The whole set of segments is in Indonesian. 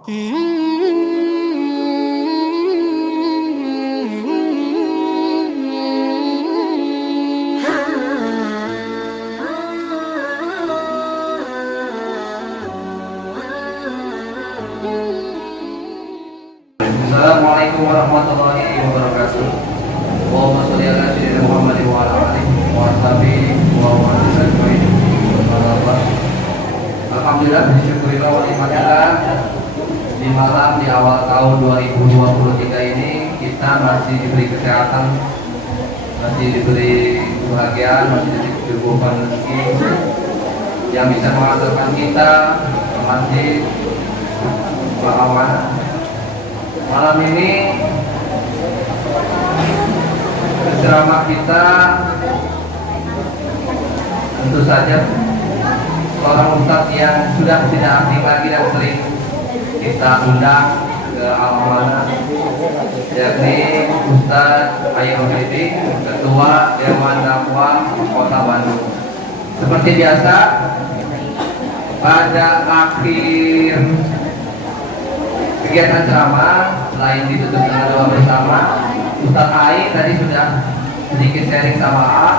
Assalamualaikum warahmatullahi wabarakatuh. Allahumma sholli ala sayyidina Muhammad wa ala alihi wa sahbihi wa sallam. Alhamdulillah, disyukurilah wa nikmatillah. Di malam di awal tahun 2023 ini kita masih diberi kesehatan, masih diberi kebahagiaan, masih diberi cukupkan rezeki yang bisa mengantarkan kita ke masjid amanah. Malam ini ceramah kita tentu saja seorang ustadz yang sudah tidak asing lagi dan sering kita undang ke amanah, yakni Ustadz Ayyub Hidi, Ketua Dewan Dakwah Kota Bandung. Seperti biasa pada akhir kegiatan ceramah, selain ditutup dengan doa bersama, Ustadz Ai tadi sudah sedikit sharing sama A.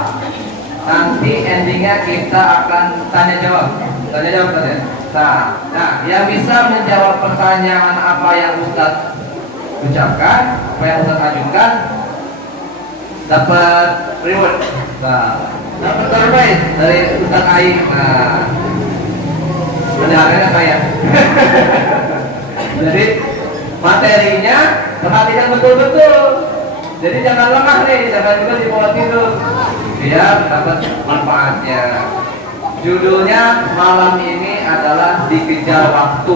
Nanti endingnya kita akan tanya jawab saja. Nah, yang bisa menjawab pertanyaan apa yang Ustadz ucapkan, apa yang Ustadz ajukan, dapat reward. Nah, dapat surprise dari Ustadz Ai. Nah, mendengarkan saya. Jadi materinya perhatikan betul-betul. Jadi jangan lemah nih, jangan juga dibawa tidur, biar dapat manfaatnya. Judulnya malam ini adalah dikejar waktu.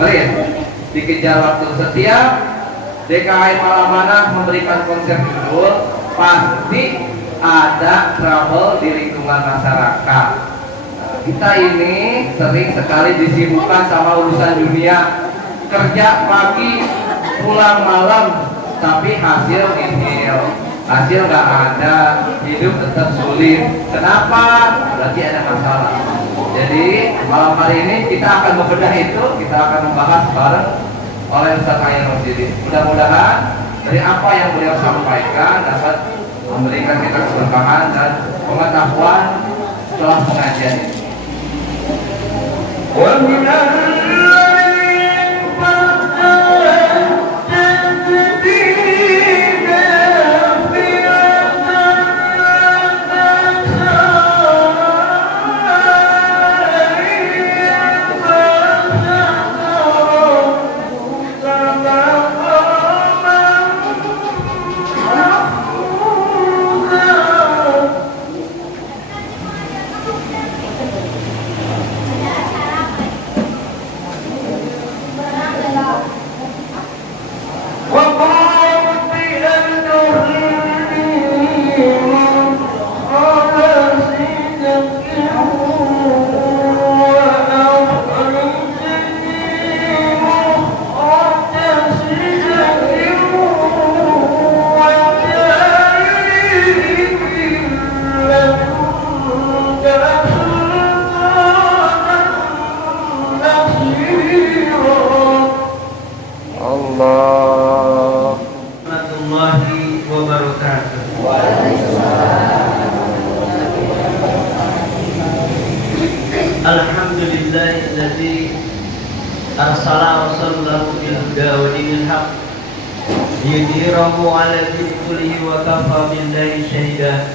Mari ya, dikejar waktu. Setiap DKI Malamanah memberikan konsep judul, pasti ada trouble di lingkungan masyarakat. Kita ini sering sekali disibukkan sama urusan dunia, kerja pagi, pulang malam, tapi hasil nihil, hasil nggak ada, hidup tetap sulit. Kenapa? Berarti ada masalah. Jadi malam hari ini kita akan membedah itu, kita akan membahas bareng oleh Ustadz Ayyub Hidi. Mudah-mudahan dari apa yang beliau sampaikan dapat memberikan kita keberkahan dan pengetahuan setelah pengajian ini. ومن Alhamdulillahilladzi arsala rasulahu bil huda wa dinil haq liyudhhirahu 'ala dini kullihi wa kafa billahi shahida.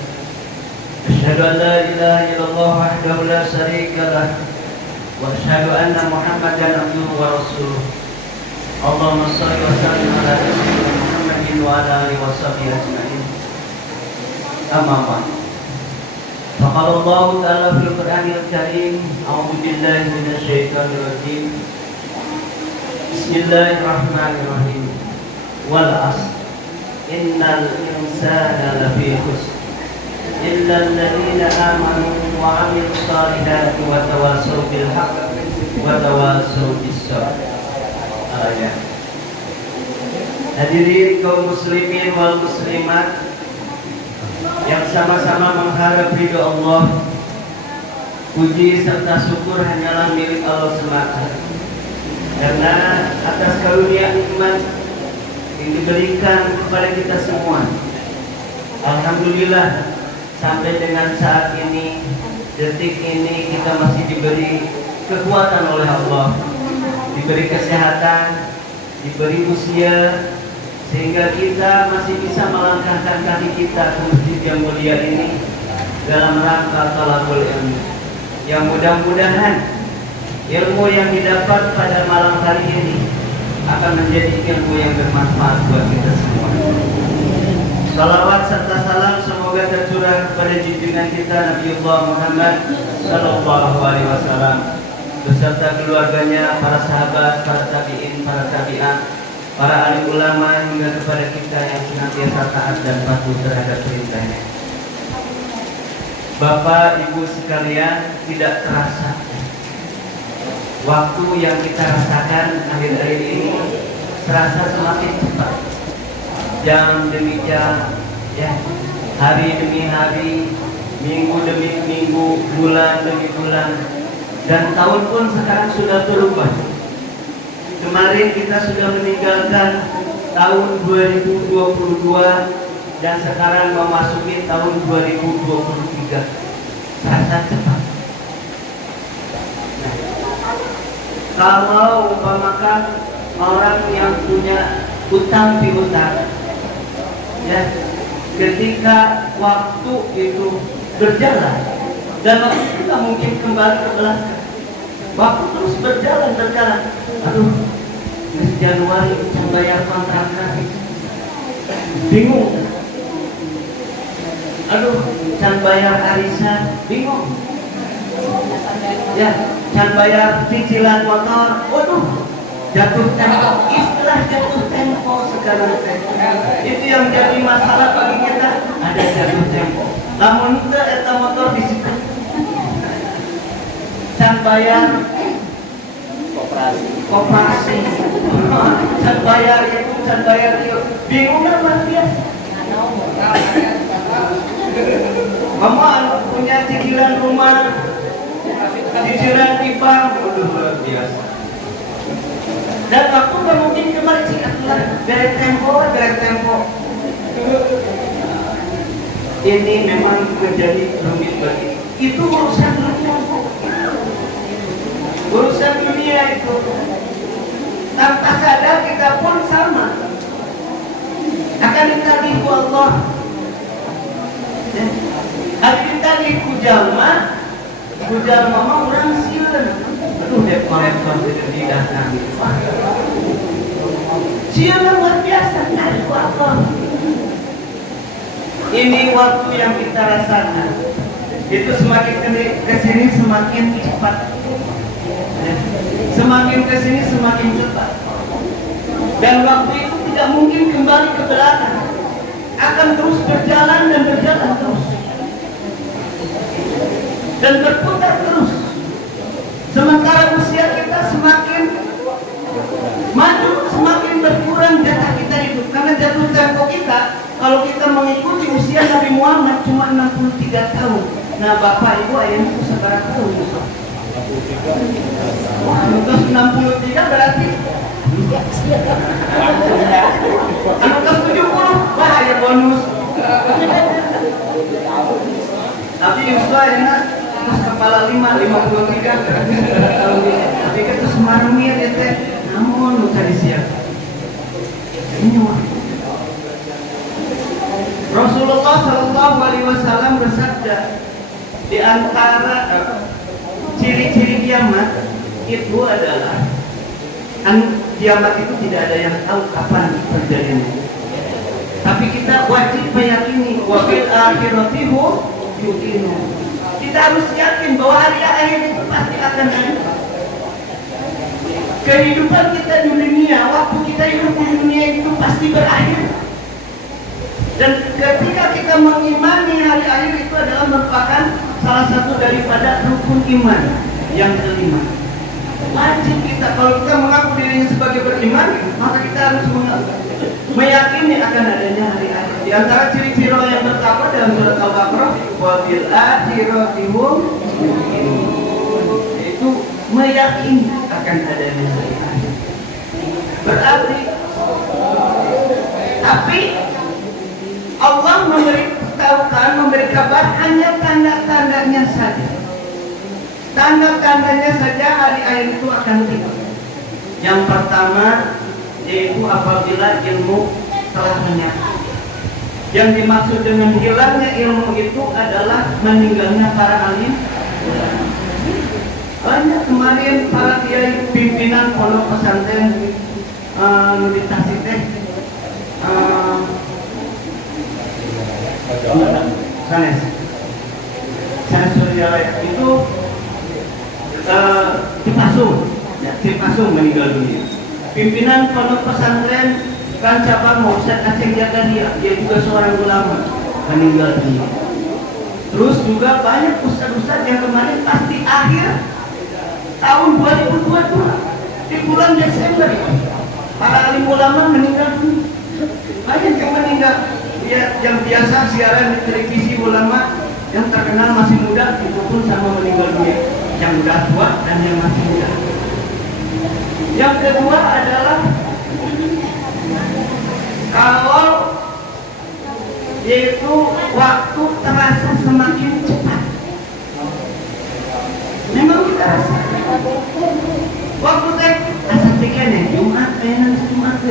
Asyhadu an la ilaha illallah wahdahu la syarika lah wa asyhadu anna Muhammadan abduhu wa rasuluh. Allahumma shalli wa sallim ala sayyidina Muhammadin wa ala alihi wa sahbihi ajma'in. Amma ba'd. فقال الله تعالى في القرآن الكريم أعوذ بالله من الشيطان الرجيم بسم الله الرحمن الرحيم والعصر إن الإنسان لفي خسر إلا الذين آمنوا وعملوا الصالحات وتواصوا بالحق وتواصوا بالصبر. Hadirin kaum muslimin wal muslimat yang sama-sama mengharap ridho Allah, puji serta syukur hanyalah milik Allah semata. karena atas karunia iman yang diberikan kepada kita semua. Alhamdulillah sampai dengan saat ini, detik ini kita masih diberi kekuatan oleh Allah, diberi kesehatan, diberi usia, sehingga kita masih bisa melangkahkan kaki kita ke masjid yang mulia ini dalam rangka talabul ilmu. Yang mudah-mudahan ilmu yang didapat pada malam hari ini akan menjadi ilmu yang bermanfaat buat kita semua. Salawat serta salam semoga tercurah kepada junjungan kita Nabiullah Muhammad Sallallahu Alaihi Wasallam beserta keluarganya, para sahabat, para tabiin, para tabi'at, para alim ulama, hingga kepada kita yang senantiasa taat dan patuh terhadap perintahnya. Bapak Ibu sekalian, tidak terasa waktu yang kita rasakan akhir-akhir ini terasa semakin cepat. Jam demi jam, ya, hari demi hari, minggu demi minggu, bulan demi bulan, dan tahun pun sekarang sudah berubah. Kemarin kita sudah meninggalkan tahun 2022 dan sekarang memasuki tahun 2023. Terasa cepat. Kalau umpamakan orang yang punya utang piutang, ya, ketika waktu itu berjalan dan waktu itu tidak mungkin kembali ke belakang, waktu terus berjalan. Aduh, ini Januari bisa bayar kontrakan, bingung. Aduh, can bayar arisan, bingung. Ya, can bayar cicilan motor, waduh, jatuh tempo. Istilah jatuh tempo sekarang itu yang jadi masalah bagi kita, ada jatuh tempo. Namun itu eta motor disitu can bayar koperasi can bayar itu bingung luar biasa. Mama punya cicilan rumah, cicilan di bank, luar biasa. Dan aku gak mungkin kembali cikatlah dari tempo. Ini memang menjadi rumit bagi itu urusan dunia itu. Tanpa sadar kita pun sama akan ditagih ku Allah. Hari kita ku jalma mah orang sieun. Aduh, dia kolektor di datang. Sieun luar biasa, dari ku Allah. Ini waktu yang kita rasakan. Itu semakin kesini semakin cepat. Semakin kesini semakin cepat. Dan waktu itu tidak mungkin kembali ke belakang. Akan terus berjalan terus. Dan berputar terus. Sementara usia kita semakin maju, semakin berkurang jatah kita hidup. Karena jatuh tempo kita, kalau kita mengikuti usia Nabi Muhammad cuma 63 tahun. Nah, Bapak Ibu ayahnya itu seberapa tahun? Wah, untuk 63 berarti anak kelas 70 bahaya bonus. Tapi Yusuf enak mas kepala 53 tapi kita semarungnya teh namun lu tadi siap ini Rasulullah Shallallahu Alaihi Wasallam bersabda, di antara ciri-ciri kiamat itu adalah kiamat itu tidak ada yang tahu kapan terjadinya. Tapi kita wajib meyakini wabil akhiratihu yuqinu. Kita harus yakin bahwa hari akhir itu pasti akan ada. Kehidupan kita di dunia, waktu kita hidup di dunia itu pasti berakhir. Dan ketika kita mengimani hari akhir itu adalah merupakan salah satu daripada rukun iman yang kelima. Wajib kita, kalau kita mengaku dirinya sebagai beriman, maka kita harus meyakini akan adanya hari akhir. Di antara ciri-ciri orang yang bertakwa dalam surat Al-Baqarah, wabil akhiratihum yuqinun, itu meyakini akan adanya hari akhir. saja. Tanda-tandanya saja hari akhir itu akan tiba. Yang pertama yaitu apabila ilmu telah menyatu. Yang dimaksud dengan hilangnya ilmu itu adalah meninggalnya para alim. Banyak kemarin para kiai pimpinan pondok pesantren meditasi teh saya surya itu Cipasung meninggal dunia. Pimpinan pondok pesantren kan cabang Ustaz Aceh Jagaria, dia juga seorang ulama, meninggal dunia. Terus juga banyak ustaz-ustaz yang kemarin pasti akhir tahun 2022 di bulan Desember para alim ulama meninggal dunia. Banyak yang meninggal. Ya, yang biasa siaran di televisi ulama yang terkenal masih muda itu pun sama meninggal dunia. Yang udah tua dan yang masih muda. Yang kedua adalah kalau yaitu waktu terasa semakin cepat. Memang kita rasa waktu teh asa pikirnya Jumat Jumat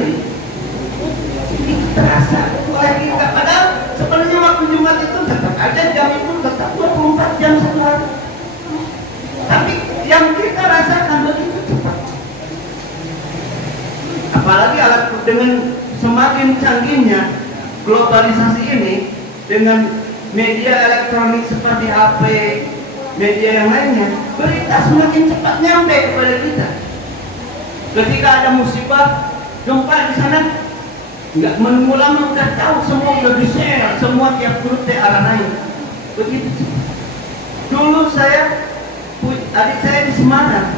itu terasa oleh kita, padahal sebenarnya waktu Jumat itu tetap ada jam itu tetap 24 jam satu hari, tapi yang kita rasakan begitu cepat. Apalagi alat dengan semakin canggihnya globalisasi ini dengan media elektronik seperti HP, media yang lainnya, berita semakin cepat nyampe kepada kita. Ketika ada musibah, gempa di sana, nggak menunggu lama udah tahu, semua udah di-share, semua tiap grup teh arah lain. Begitu cepat. Dulu adik saya di Semarang,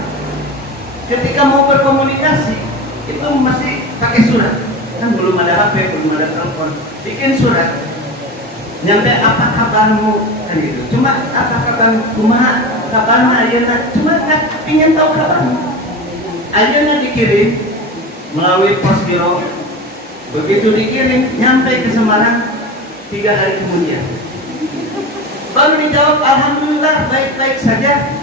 ketika mau berkomunikasi itu masih pakai surat. Kan belum ada HP, belum ada telepon, bikin surat nyampe apa kabarmu kan gitu, cuma apa kabarmu, kumaha kabarmu ayeuna, cuma nggak ingin tahu kabarmu. Ayeuna dikirim melalui pos biro, begitu dikirim nyampe ke Semarang 3 hari kemudian baru dijawab alhamdulillah baik-baik saja,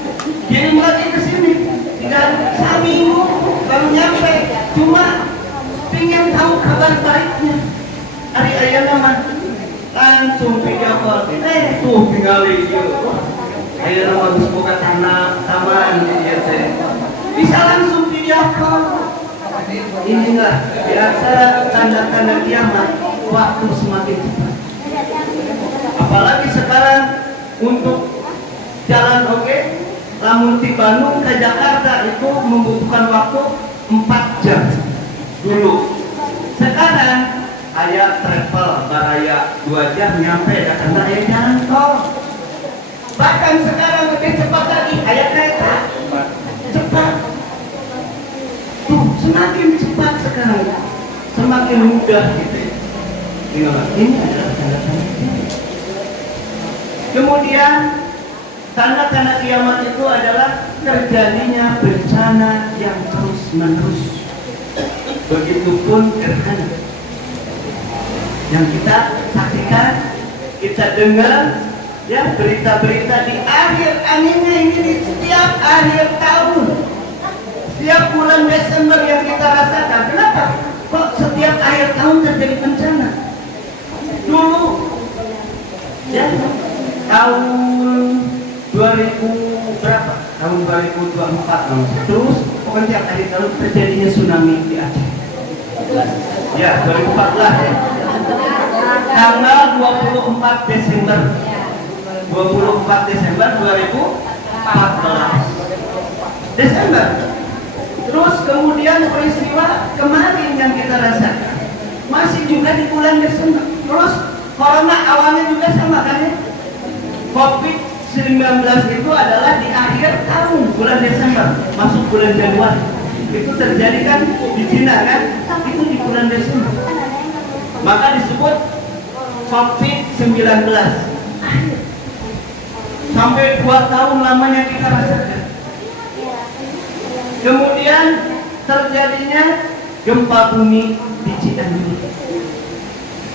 kirim lagi ke sini 3 hari, seminggu baru nyampe, cuma ingin tahu kabar baiknya. Hari ayeuna mah langsung video call. Tuh tinggal ieu. Ayeuna mah geus boga taman ieu teh. Bisa langsung video call. Inilah di antara tanda-tanda kiamat, waktu semakin cepat. Apalagi sekarang untuk jalan oke, lamun di Bandung ke Jakarta itu membutuhkan waktu 4 jam. Dulu, sekarang aya travel baraya 2 jam nyampe karena aya jalan tol. Bahkan sekarang lebih cepat lagi, aya kereta cepat. Tuh semakin cepat sekarang, semakin mudah gitu. Ini adalah tanda-tanda. Kemudian tanda-tanda kiamat itu adalah terjadinya bencana yang terus-menerus. Begitupun gerhana yang kita saksikan, kita dengar ya, berita-berita di akhir anginnya ini, di setiap akhir tahun, setiap bulan Desember yang kita rasakan. Kenapa kok setiap akhir tahun terjadi bencana? Dulu ya tahun 2000 berapa? Tahun 2024 terus pokoknya tiap akhir tahun terjadinya tsunami di Aceh. Ya, 2014 ya. Tanggal 24 Desember 2014. Terus kemudian peristiwa kemarin yang kita rasakan masih juga di bulan Desember. Terus corona awalnya juga sama kan ya? COVID-19 itu adalah di akhir tahun bulan Desember, masuk bulan Januari. Itu terjadi kan di Cina kan? Itu di bulan Desember. Maka disebut COVID-19. Sampai 2 tahun lamanya kita rasakan. Kemudian terjadinya gempa bumi di Cianjur.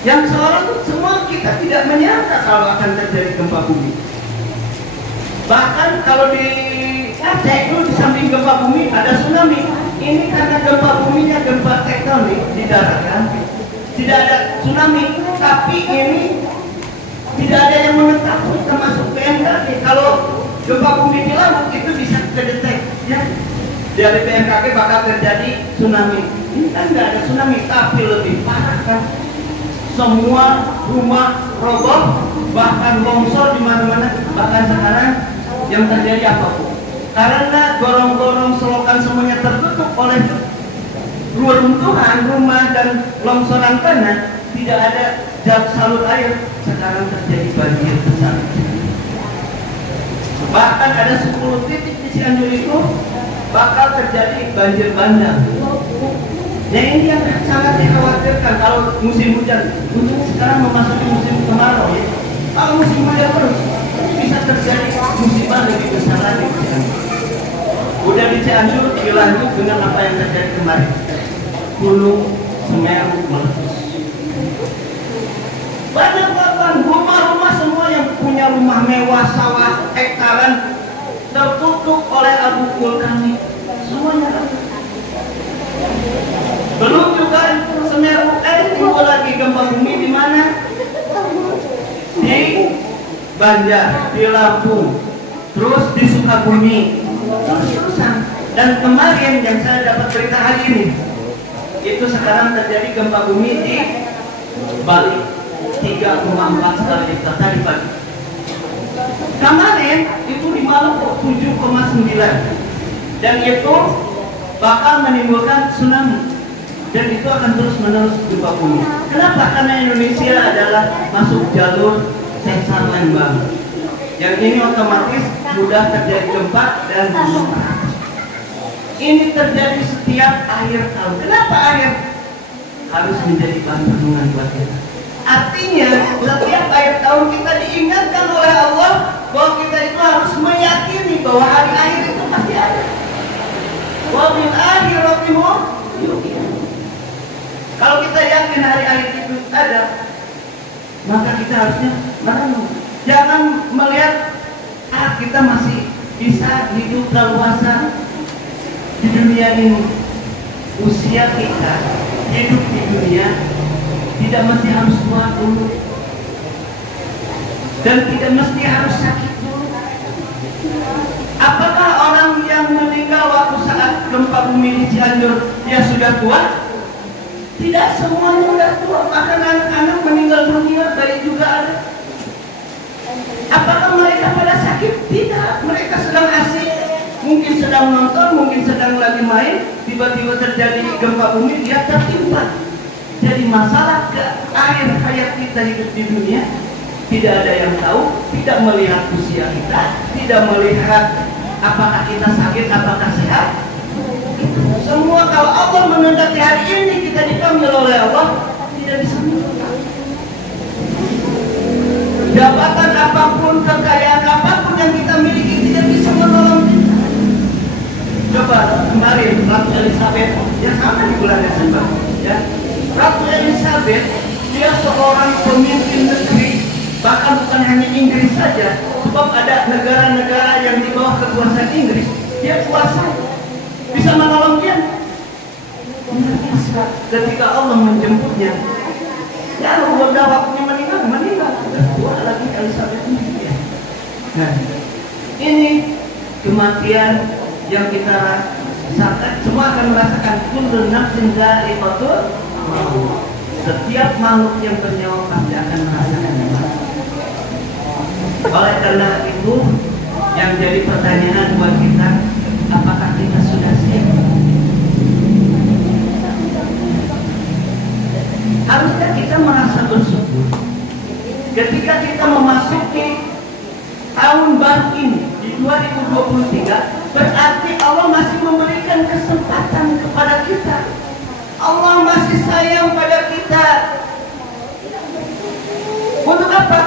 Yang seorang semua kita tidak menyangka kalau akan terjadi gempa bumi. Bahkan kalau di Aceh itu di samping gempa bumi ada tsunami. Ini karena gempa buminya gempa tektonik di darat kan. Tidak ada tsunami, tapi ini tidak ada yang mengetahui termasuk BMKG. Kalau gempa bumi di laut itu bisa terdetek ya. Dari BMKG bakal terjadi tsunami. Ini kan nggak ada tsunami, tapi lebih parah kan. Semua rumah roboh, bahkan longsor di mana-mana. Bahkan sekarang yang terjadi apa Bu? Karena gorong-gorong selokan semuanya tertutup oleh runtuhan rumah dan longsoran tanah, tidak ada salur air. Sekarang terjadi banjir besar. Bahkan ada 10 titik di Cianjur itu bakal terjadi banjir bandang. Nah ini yang sangat dikhawatirkan kalau musim hujan. Untuk sekarang memasuki musim kemarau ya. Kalau musim hujan terus bisa terjadi musibah lebih besar lagi. Udah di Cianjur dilanjut dengan apa yang terjadi kemarin. Gunung Semeru meletus. Banyak korban, rumah-rumah semua yang punya rumah mewah, sawah, hektaran tertutup oleh abu vulkanik. Semuanya retak. Belum juga Semeru timbul lagi gempa bumi di mana? Di Banjar, di Lampung, terus di Sukabumi, terus-terusan. Dan kemarin yang saya dapat berita hari ini, itu sekarang terjadi gempa bumi di Bali 3,4 skala Richter tadi pagi. Kemarin itu di Maluku 7,9 dan itu bakal menimbulkan tsunami dan itu akan terus menerus gempa bumi. Kenapa? Karena Indonesia adalah masuk jalur sesar Lembang. Yang ini otomatis mudah terjadi gempa dan gunung. Ini terjadi setiap akhir tahun. Kenapa akhir? Harus menjadi bahan renungan buat kita. Artinya setiap akhir tahun kita diingatkan oleh Allah bahwa kita itu harus meyakini bahwa hari akhir itu pasti ada. Wa bil akhirati hum yuqinun. Kalau kita yakin hari akhir itu ada, maka kita harusnya merenung. Jangan melihat kita masih bisa hidup leluasa di dunia ini. Usia kita hidup di dunia tidak mesti harus tua dulu dan tidak mesti harus sakit dulu. Apakah orang yang meninggal waktu saat gempa bumi di Cianjur dia sudah tua? Tidak semuanya sudah tua, bahkan anak-anak meninggal dunia, bayi juga ada. Apakah mereka pada sakit? Tidak, mereka sedang asik, mungkin sedang nonton, mungkin sedang lagi main, tiba-tiba terjadi gempa bumi, dia tertimpa. Jadi masalah ke akhir hayat kita hidup di dunia tidak ada yang tahu, tidak melihat usia kita, tidak melihat apakah kita sakit, apakah sehat. Semua kalau Allah mengendaki hari ini kita dipanggil oleh Allah, tidak bisa menolak. Jabatan apapun, kekayaan apapun yang kita miliki tidak bisa menolong kita. Coba kemarin Ratu Elizabeth, ya sama di bulan Desember, ya. Ratu Elizabeth, dia seorang pemimpin negeri, bahkan bukan hanya Inggris saja, sebab ada negara-negara yang di bawah kekuasaan Inggris, dia kuasa, bisa menolong dia. Ketika Allah menjemputnya, lalu udah waktunya meninggal, sudah tua lagi Elizabeth ini. Nah, ini kematian yang kita rasakan, semua akan merasakan. Kullu nafsin dha'iqatul maut. Setiap makhluk yang bernyawa pasti akan merasakan mati. Oleh karena itu, yang jadi pertanyaan buat kita, apakah kita sudah siap? Harusnya kita merasa bersyukur ketika kita memasuki tahun baru ini di 2023, berarti Allah masih memberikan kesempatan kepada kita. Allah masih sayang pada kita. Untuk apa?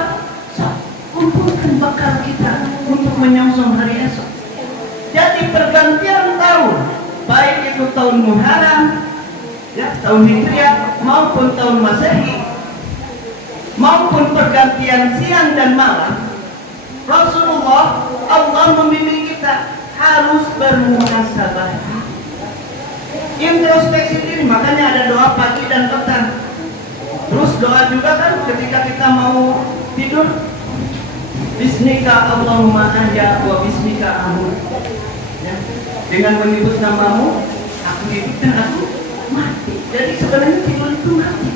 Kumpulkan bekal kita untuk menyongsong hari esok. Jadi pergantian tahun, baik itu tahun Muharram, ya, tahun Hijriah maupun tahun Masehi, maupun pergantian siang dan malam, Rasulullah, Allah membimbing kita harus bermuhasabah, introspeksi diri. Makanya ada doa pagi dan petang. Terus doa juga kan ketika kita mau tidur, Bismika Allahumma ahya wa bismika amut, ya. Dengan menyebut namamu aku hidup dan aku mati. Jadi sebenarnya tidur itu mati.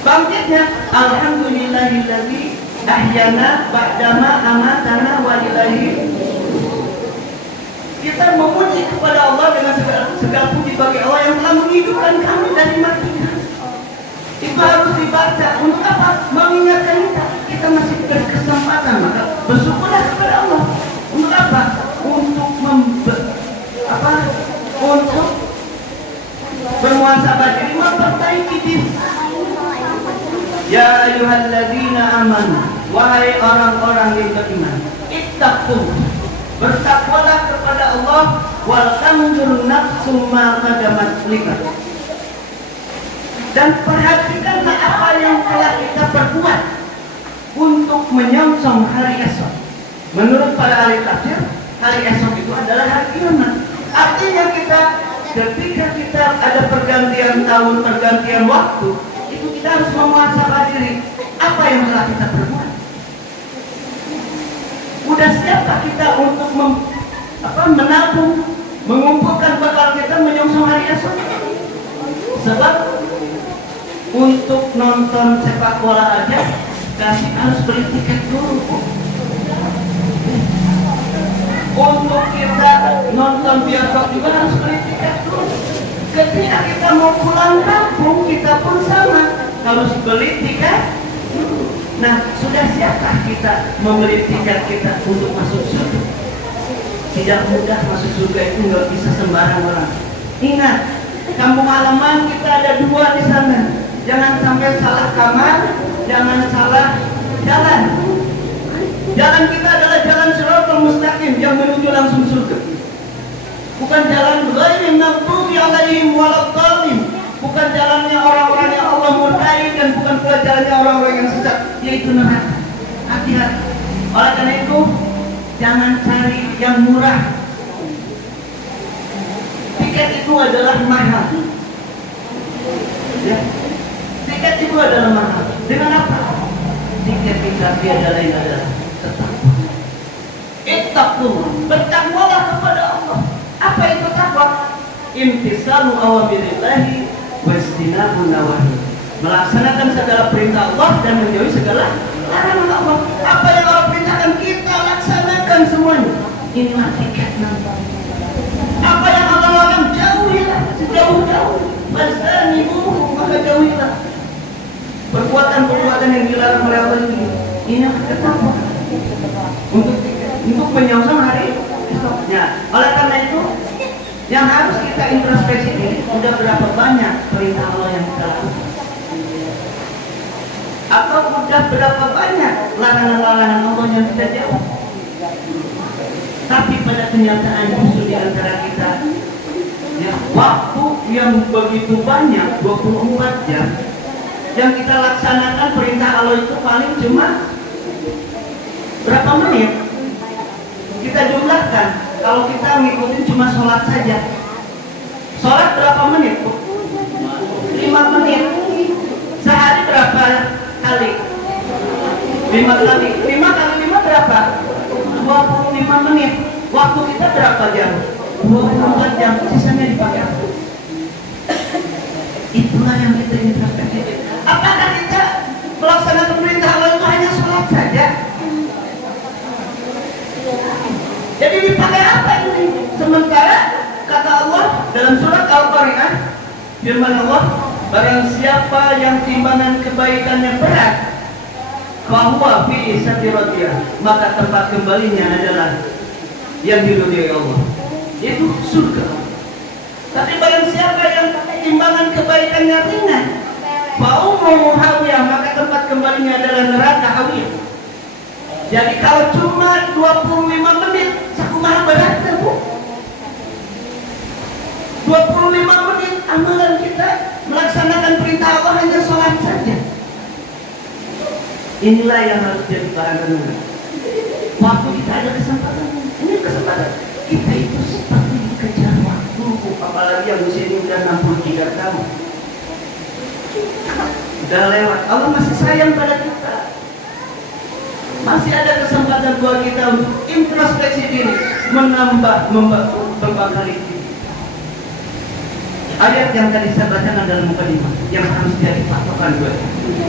Bangkitnya alhamdulillahilladzi ahyana ba'dama amatana wa ilaihi. Kita memuji kepada Allah dengan segala puji bagi Allah yang telah menghidupkan kami dari mati. Itu harus dibaca untuk apa? Mengingatkan kita masih berkesempatan, maka bersyukurlah kepada Allah. Untuk apa? Untuk untuk bermuhasabah diri, memperbaiki diri. Ya ayyuhalladzina amanu, wahai orang-orang yang beriman, ittaqu, bertakwalah kepada Allah, wal tanzur nafsum ma qaddamat liqad. Dan perhatikanlah apa yang telah kita perbuat untuk menyongsong hari esok. Menurut para ahli tafsir, hari esok itu adalah hari kiamat. Artinya ketika kita ada pergantian tahun, pergantian waktu, itu kita harus memuhasabah diri. Apa yang telah kita perbuat? Udah siapkah kita untuk menabung, mengumpulkan bekal kita menyongsong hari esok? Sebab untuk nonton sepak bola aja harus beli tiket dulu. Untuk kita nonton bioskop juga harus beli tiket dulu. Ketika kita mau pulang kampung, kita pun sama, harus beli tiket. Nah, sudah siapkah kita membeli tiket kita untuk masuk surga? Tidak mudah masuk surga itu, nggak bisa sembarang orang. Ingat, kampung halaman kita ada 2 di sana. Jangan sampai salah kamar, jangan salah jalan. Jalan kita adalah jalan Shiratal Mustaqim yang menuju langsung surga. Bukan jalan ghairil maghdubi 'alaihim waladdallin. Bukan jalannya orang-orang yang Allah murkai, dan bukan pula jalannya orang-orang yang sesat, yaitu neraka. Hati-hati. Oleh karena itu, jangan cari yang murah. Tiket itu adalah mahal. Ya. Tiket itu adalah mahal. Dengan apa? Tiket kita tiada lain adalah takwa. Ittaqu, bertakwalah kepada Allah. Apa itu takwa? Imtisalu awamirillahi wastinabu nawahi. Melaksanakan segala perintah Allah dan menjauhi segala larangan Allah. Apa yang Allah perintahkan kita laksanakan semuanya. Inilah tiket nanti. Apa yang Allah larang jauhilah sejauh-jauh. Fastanibuhu, maka jauhilah perbuatan-perbuatan yang dilarang oleh Allah ini. Ini takwa untuk menyongsong hari esoknya. Oleh karena itu, yang harus kita introspeksi diri, udah berapa banyak perintah Allah yang kita lakukan, atau udah berapa banyak larangan-larangan Allah yang kita jauh. Tapi pada kenyataan justru di antara kita, ya, waktu yang begitu banyak, 24 jam yang kita laksanakan perintah Allah itu paling cuma berapa menit? Kita jumlahkan. Kalau kita ngikutin cuma sholat saja, sholat berapa menit? 5 menit. Sehari berapa kali? 5 kali. 5 kali 5 berapa? 25 menit. Waktu kita berapa jam? 24 jam. Sisanya dipakai apa? Itulah yang kita introspeksi. Apakah kita melaksanakan perintah Allah itu hanya sholat saja? Jadi dipakai apa ini? Sementara kata Allah dalam surat Al-Qari'ah, firman Allah, barang siapa yang timbangan kebaikannya berat, bahwa fi satiratiha, maka tempat kembalinya adalah yang diridhoi Allah, yaitu surga. Tapi barang siapa yang timbangan kebaikannya ringan, fa'ummuhu hawiyah, maka tempat kembalinya adalah neraka hawiyah. Jadi kalau cuma 25 menit, sakumaha beratnya, Bu. 25 menit amalan kita melaksanakan perintah Allah hanya sholat saja. Inilah yang harus jadi bahan renungan. waktu kita ada kesempatan. Ini kesempatan kita itu seperti dikejar waktu, apalagi yang usia ini udah 63 tahun. Udah lewat. Allah masih sayang pada kita. Masih ada kesempatan buat kita untuk introspeksi diri, menambah berbakali diri. Ayat yang tadi saya bacakan dalam mukadimah yang harus jadi patokan buat kita.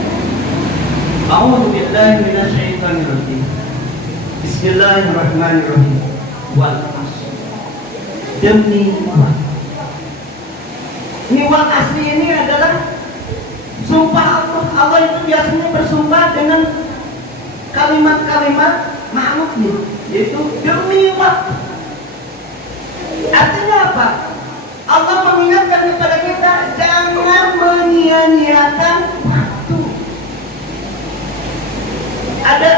A'udzu billahi minasyaitonir rajim. Bismillahirrahmanirrahim. Wal asr. Demi waktu. Ini wal asri ini adalah sumpah Allah. Allah itu biasanya bersumpah dengan kalimat-kalimat makhluknya, yaitu demi waktu. Artinya apa? Allah mengingatkan kepada kita jangan menyia-nyiakan waktu. Ada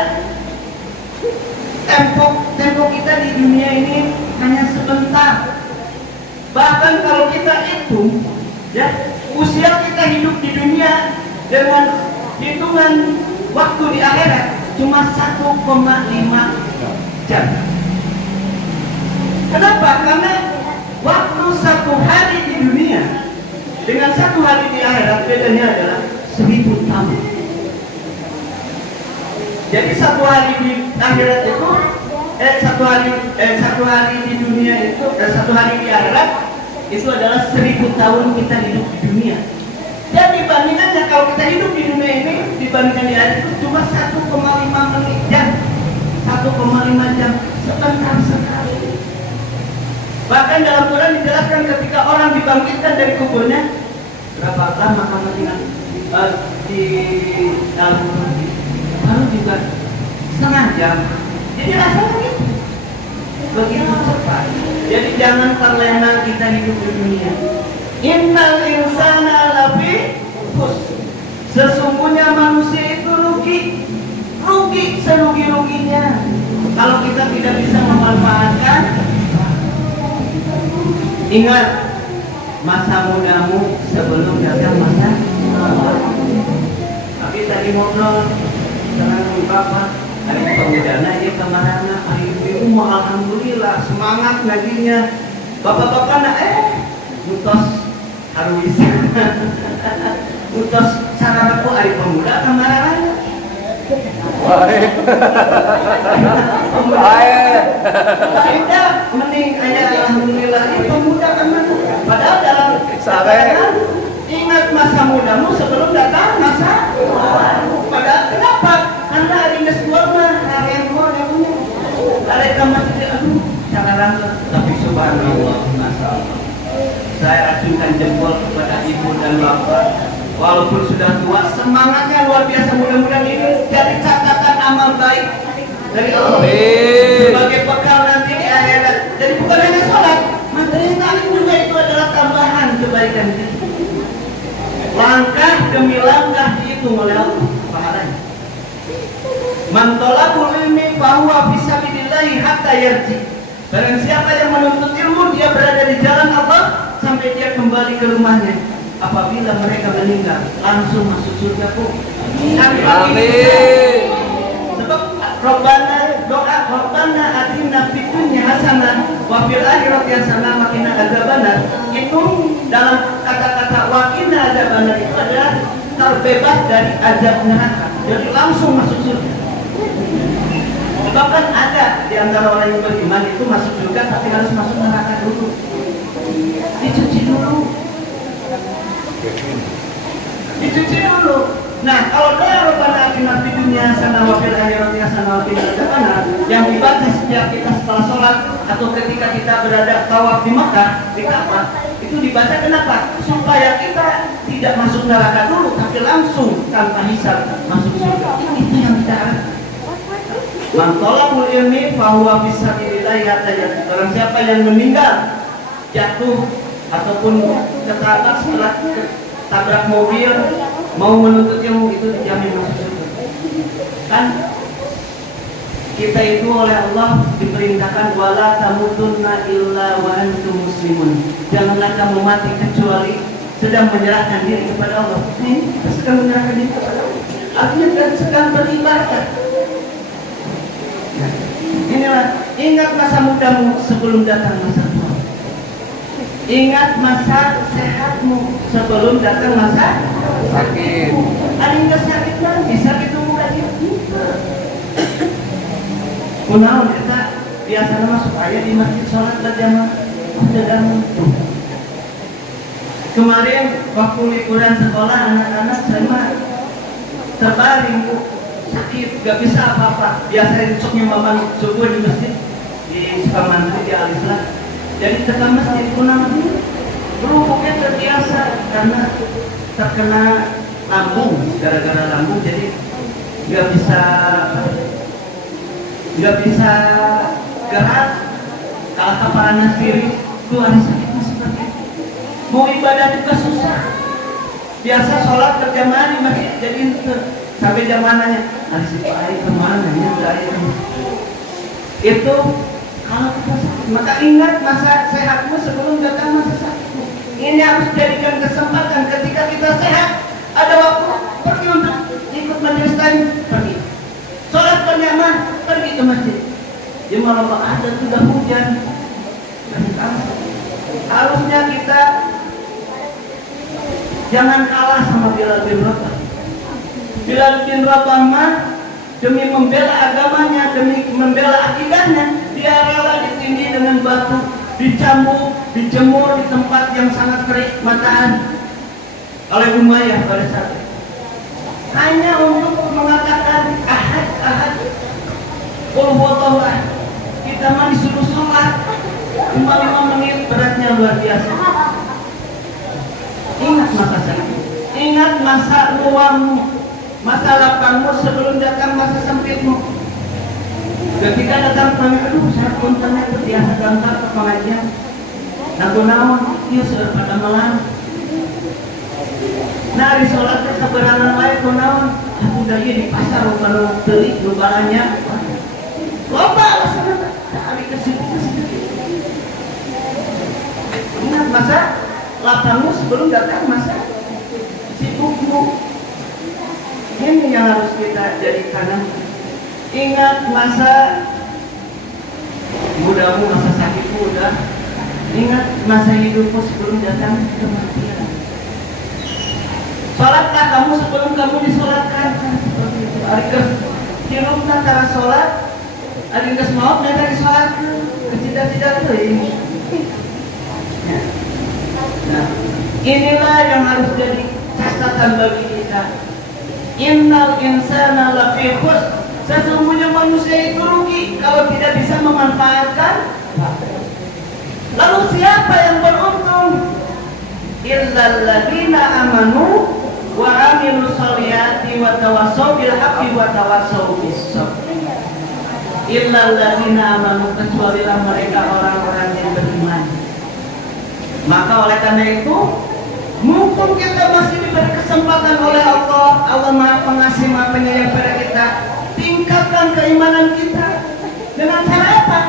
tempo kita di dunia ini hanya sebentar. Bahkan kalau kita hitung, ya, usia kita hidup di dunia dengan hitungan waktu di akhirat cuma 1,5 jam. Kenapa? Karena waktu satu hari di dunia dengan satu hari di akhirat bedanya adalah 1000 tahun. Jadi satu hari di akhirat itu satu hari di dunia itu satu hari di akhirat itu adalah 1000 tahun kita hidup di dunia. Jadi bandingannya kalau kita hidup di dunia ini dibandingkan di akhirat itu cuma 1,5 menit jam, 1,5 jam, sebentar sekali. Bahkan dalam Quran dijelaskan ketika orang dibangkitkan dari kuburnya berapa lama kamu tinggal di dalam kubur, baru juga setengah jam. Jadi rasanya gitu, begitu cepat. Jadi jangan terlena kita hidup di dunia. Innal insana lafi khusr. Sesungguhnya manusia itu rugi serugi-ruginya kalau kita tidak bisa memanfaatkan. Ingat masa mudamu sebelum datang masa tua. Tapi tadi ngobrol dengan bapak, hari pemudana dia kemana-mana, hari ibu alhamdulillah semangat ngajinya. Bapak-bapak mutos harus mutos sarana ku hari pemuda kemana-mana. Kita mending ayah alhamdulillah ini pemuda kemana? Padahal dalam ingat masa mudamu sebelum datang masa tuamu. Padahal kenapa? Karena hari tua mah hari yang tua yang punya. Hari kamu tidak cara tapi subhanallah, masya Allah. Saya acungkan jempol kepada ibu dan bapak. Walaupun sudah tua, semangatnya luar biasa. Mudah-mudahan ini jadi catatan amal baik dari Allah sebagai bekal nanti di akhirat. Jadi bukan hanya sholat, materi taklim juga itu adalah tambahan kebaikan kita. Langkah demi langkah dihitung oleh Allah pahalanya. Man talabul ilmi fahuwa fisabilillahi hatta yarji. Barang siapa yang menuntut ilmu, dia berada di jalan Allah sampai dia kembali ke rumahnya. Apabila mereka meninggal, langsung masuk surga pun. Amin. Sebab doa Rabbana atina fid dunya hasanah wa fil akhirati hasanah wa qina adzabannar. Itu dalam kata-kata wa qina adzabannar itu adalah terbebas dari azab neraka. Jadi langsung masuk surga. Bahkan ada di antara orang yang beriman itu masuk surga tapi harus masuk neraka dulu. Dicuci dulu. Nah, kalau doa Rabbana atina fid dunya hasanah wa fil akhirati hasanah wa qina adzabannar yang dibaca setiap kita setelah sholat atau ketika kita berada tawaf di Makkah, di Ka'bah, itu dibaca kenapa? Supaya kita tidak masuk neraka dulu, tapi langsung tanpa hisab masuk surga. Itu yang kita harapkan. Man talabul ilmi fahuwa fisabilillahi hatta yarji. Barang siapa yang meninggal jatuh ataupun ketabrak setelah tabrak mobil mau menuntut ilmu itu dijamin masuk surga. Kan kita itu oleh Allah diperintahkan wala tamutunna illa wa antum muslimun. Janganlah kamu mati kecuali sedang menyerahkan diri kepada Allah. Ini sedang menyerahkan diri kepada Allah. Artinya sedang beribadah. Inilah, ingat masa mudamu sebelum datang masa tua. Ingat masa sehatmu sebelum datang masa sakit. Ada yang sakit nanti, sakit tunggu lagi. Kunaon kita biasanya masuk aja di masjid sholat berjamaah. Kemarin waktu liburan sekolah anak-anak saya terbaring sakit, gak bisa apa-apa. Biasanya besoknya mama subuh di masjid di Sukamantri di Alislah. Jadi ke masjid kunang berhubungnya terbiasa karena terkena lambung, gara-gara lambung jadi nggak bisa gerak. Kalau kaparannya sendiri tuh ada sakitnya seperti itu. Mau ibadah juga susah. Biasa sholat berjamaah di masjid jadi sampai zamananya ada si Pak Ai kemana ya itu kalau kita sakit, maka ingat masa sehatmu sebelum datang masa sakitmu. Ini harus jadikan kesempatan ketika kita sehat, ada waktu pergi untuk ikut majelis taklim, pergi. Sholat berjamaah, pergi ke masjid. Di malam ada sudah hujan, harusnya kita jangan kalah sama Bilal bin Rabah. Bilal bin Rabah mah demi membela agamanya, demi membela akidahnya, dia rela ditindih dengan batu, dicambuk, dijemur di tempat yang sangat terik matahari oleh Umayyah pada saat itu. Hanya untuk mengatakan ahad, qul huwallahu ahad. Kita mah disuruh sholat cuma 5 menit, beratnya luar biasa. Ingat masa sakit, ingat masa luangmu, masa lapangmu sebelum datang masa sempitmu. Ketika datang pengajian, aduh saya puntennya biasa berangkat ke pengajian. Namun, iya sudah pada malam. Nah di sholat keberangan lain kunaon, aku dari di pasar kalau beli lubarannya, loba alasan kali kesitu. Ingat masa lapangmu sebelum datang masa sibukmu. Ini yang harus kita jadikan. Ingat masa mudamu, masa sakitmu udah. Ingat masa hidupmu sebelum datang kematian. Sholatlah kamu sebelum kamu disolatkan. Seperti itu. Arikas hirupna cara sholat. Arikas maut mereka disolatkan. Kecidak-cidak itu ini. Nah, inilah yang harus jadi catatan bagi kita. Innal insana lafi khusr. Sesungguhnya manusia itu rugi kalau tidak bisa memanfaatkan. Lalu siapa yang beruntung? Illal ladzina amanu wa amilus sholihati wa tawassaw bil haqqi wa tawassaw bis sabr. Illal ladzina amanu, kecualilah mereka orang-orang yang beriman. Maka oleh karena itu, mumpung kita masih diberi kesempatan oleh Allah, Allah Maha Pengasih Maha Penyayang pada kita, tingkatkan keimanan kita dengan cara apa?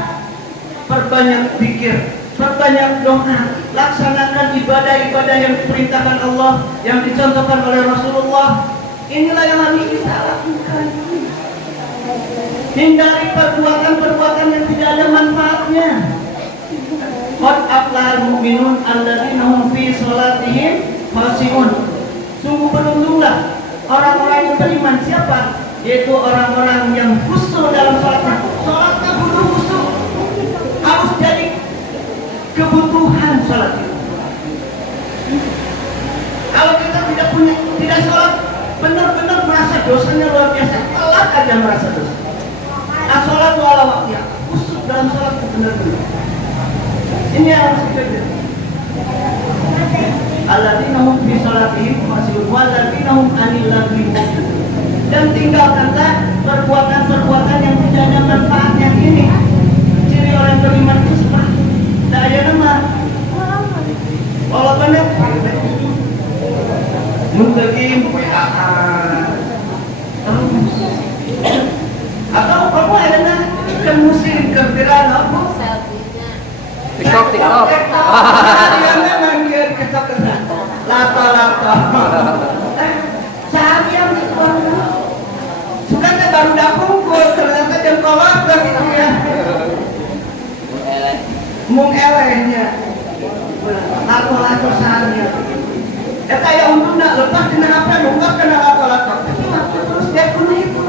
Perbanyak zikir, perbanyak doa, laksanakan ibadah-ibadah yang diperintahkan Allah, yang dicontohkan oleh Rasulullah. Inilah yang harus kita lakukan. Hindari perbuatan-perbuatan yang tidak ada manfaatnya. Qad aflahal mu'minun alladzina hum fi sholatihim khashi'un. Sungguh beruntunglah orang-orang yang beriman. Siapa? Yaitu orang-orang yang khusyuk dalam sholatnya. Sholatnya butuh khusyuk, harus jadi kebutuhan sholat itu. Kalau kita tidak sholat, benar-benar merasa dosanya luar biasa, telat aja merasa dosa. Nah, sholat wala waktu, khusyuk dalam sholat itu benar-benar. Ini yang harus kita lihat. Alladzina hum fi sholatihim khashi'un walladzina hum 'anil lagwi mu'ridun. Dan tinggalkanlah perbuatan-perbuatan yang tidak ada manfaatnya. Ini ciri orang beriman itu seperti daya nama. Walau benar, mungkin atau kamu ada kan musim kerjaan apa? TikTok. Dia memang dia ketok lata. Seharian itu. Sudah baru dah kumpul, ternyata jam kolak gitu ya. mung elehnya lato-lato sahannya eta ya untungna lepas kena apa nungkap kena lato-lato tapi waktu terus dia kuno itu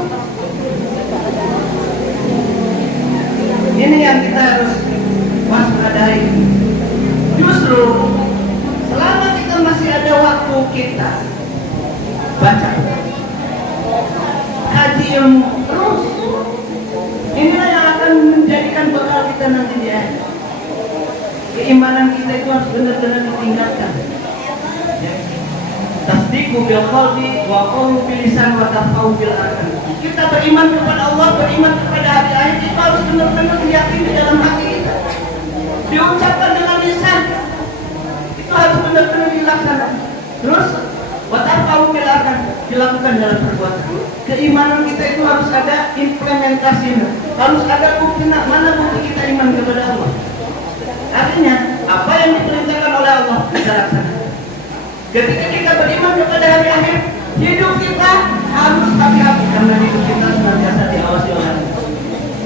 ini yang kita harus waspadai. Justru selama kita masih ada waktu kita baca kaji ilmu terus, inilah yang akan menjadikan bekal kita nanti di akhir. Keimanan kita itu harus benar-benar ditingkatkan. Tasdiqu bil qalbi wa qawlu bil lisan wa tafau bil arkan. Kita beriman kepada Allah, beriman kepada hari akhir, kita harus benar-benar diyakini dalam hati kita. Diucapkan dengan lisan, itu harus benar-benar dilaksanakan. Terus wa tafau bil arkan, dilakukan dalam perbuatan. Keimanan kita itu harus ada implementasinya, harus ada bukti. Mana bukti kita iman kepada Allah? Artinya apa yang diperintahkan oleh Allah kita laksanakan. Ketika kita beriman kepada hari akhir, hidup kita harus hati-hati karena hidup kita senantiasa diawasi oleh Allah.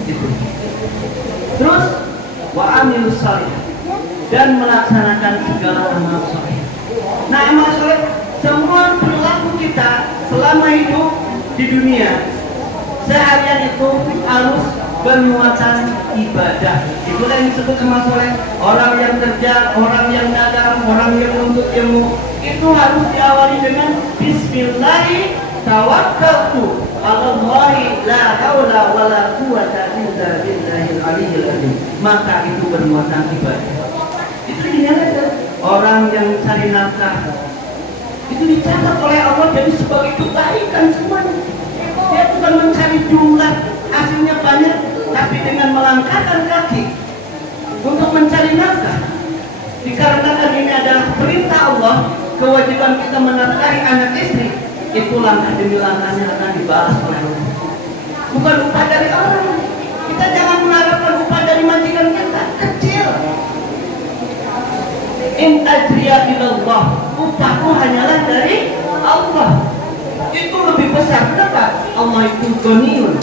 Itu. Terus wa amilus shalih, dan melaksanakan segala amal saleh. Nah, amal saleh semua perilaku kita selama hidup di dunia seharian itu harus bermuatan ibadah. Itulah yang disebut amal soleh. Orang yang kerja, orang yang dagang, orang yang menuntut ilmu, itu harus diawali dengan Bismillahi tawakkaltu 'alallahi la haula wala quwwata illa billahil aliyyil azim. Maka itu bermuatan ibadah. Itu dinilai orang yang cari nafkah itu dicatat oleh Allah jadi sebagai kebaikan semuanya. Dia bukan mencari jumlah hasilnya banyak, tapi dengan melangkahkan kaki untuk mencari nafkah. Dikarenakan ini adalah perintah Allah, kewajiban kita menafkahi anak istri, itu langkah demi langkahnya akan dibalas oleh Allah. Bukan upah dari orang. Kita jangan mengharapkan upah dari majikan kita, kecil. In ajriya ilallah, upahku hanyalah dari Allah. Itu lebih besar. Kenapa? Allah itu ghaniyun,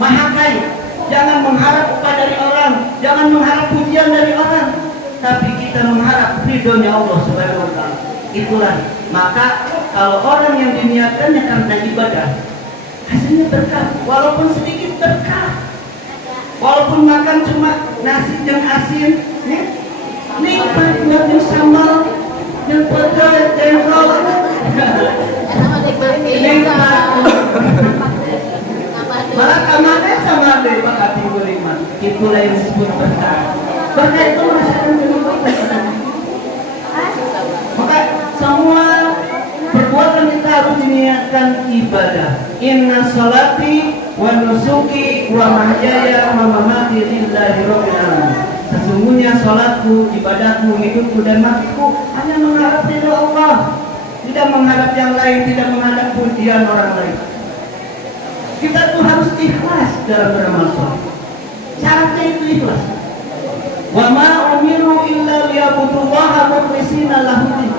maha kaya. Jangan mengharap upah dari orang, jangan mengharap pujian dari orang, tapi kita mengharap ridhonya Allah Subhanahu wa ta'ala. Itulah, maka kalau orang yang diniatkannya karena ibadah, hasilnya berkah, walaupun sedikit berkah. Walaupun makan cuma nasi dan asin, ya, nikmat buat yang sambal, yang pedas, jengkol. Nikmat. Malah kamane sama deh Pak Ati beriman. Itulah yang disebut berkah. Berkah itu merasakan kenikmatan. Maka semua perbuatan kita harus diniatkan ibadah. Inna sholati wa nusuki wa mahyaya wa mamati lillahi rabbil alamin. Sesungguhnya sholatku, ibadahku, hidupku dan matiku hanya mengharap ridho Allah, tidak mengharap yang lain, tidak mengharap pujian orang lain. Kita tuh harus ikhlas dalam beramal saleh. Syaratnya itu ikhlas. Wa ma umiru illa liya'budullaha mukhlishina lahu-din.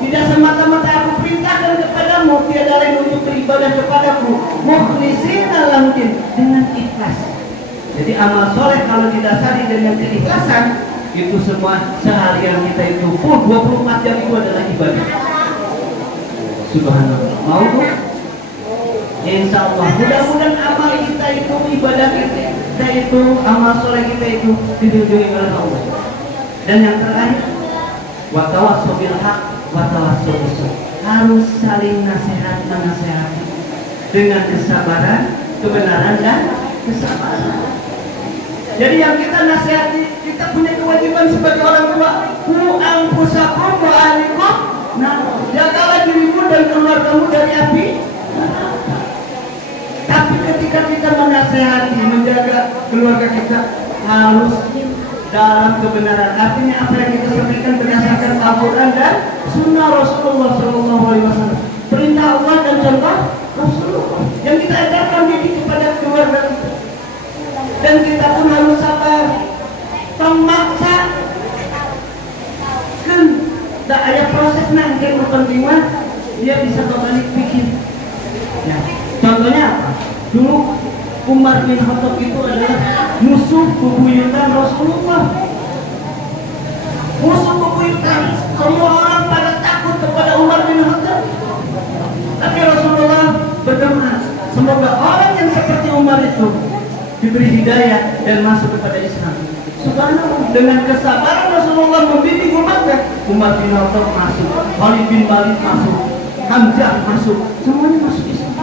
Tidak semata-mata aku perintahkan kepadamu tiada lain untuk beribadah kepadaku mukhlishina lahu-din, dengan ikhlas. Jadi amal soleh kalau didasari dengan keikhlasan, itu semua seharian kita itu full 24 jam itu adalah ibadah. Subhanallah. Mau tuh? Insya Allah. Mudah-mudahan amal kita itu, ibadah kita itu, amal soleh kita itu dilindungi oleh Allah. Dan yang terakhir, wa tawassaw bil haq wa tawassaw bis sabr. Harus saling nasihat menasihati dengan kesabaran, kebenaran dan kesabaran. Jadi yang kita nasihati, kita punya kewajiban sebagai orang tua. Ku anfusakum wa ahlikum. Nah, jagalah dirimu dan keluargamu dari api. Tapi ketika kita menasihati, menjaga keluarga kita, harus dalam kebenaran. Artinya apa yang kita sampaikan berdasarkan Al-Quran dan Sunnah Rasulullah SAW. Perintah Allah dan contoh Rasulullah yang kita ajarkan didik kepada keluarga kita. Dan kita pun harus sabar. Pemaksa kan tak ada proses nanti kepentingan dia bisa berbalik pikir. Ya. Contohnya apa? Dulu Umar bin Khattab itu adalah musuh bebuyutan Rasulullah. musuh bebuyutan. Semua orang pada takut kepada Umar bin Khattab. Tapi Rasulullah berdoa, semoga orang yang seperti Umar itu diberi hidayah dan masuk kepada Islam. Subhanallah, dengan kesabaran Rasulullah membimbing umatnya. Umar bin Khattab masuk, Khalid bin Walid masuk, Hamzah masuk, semuanya masuk Islam.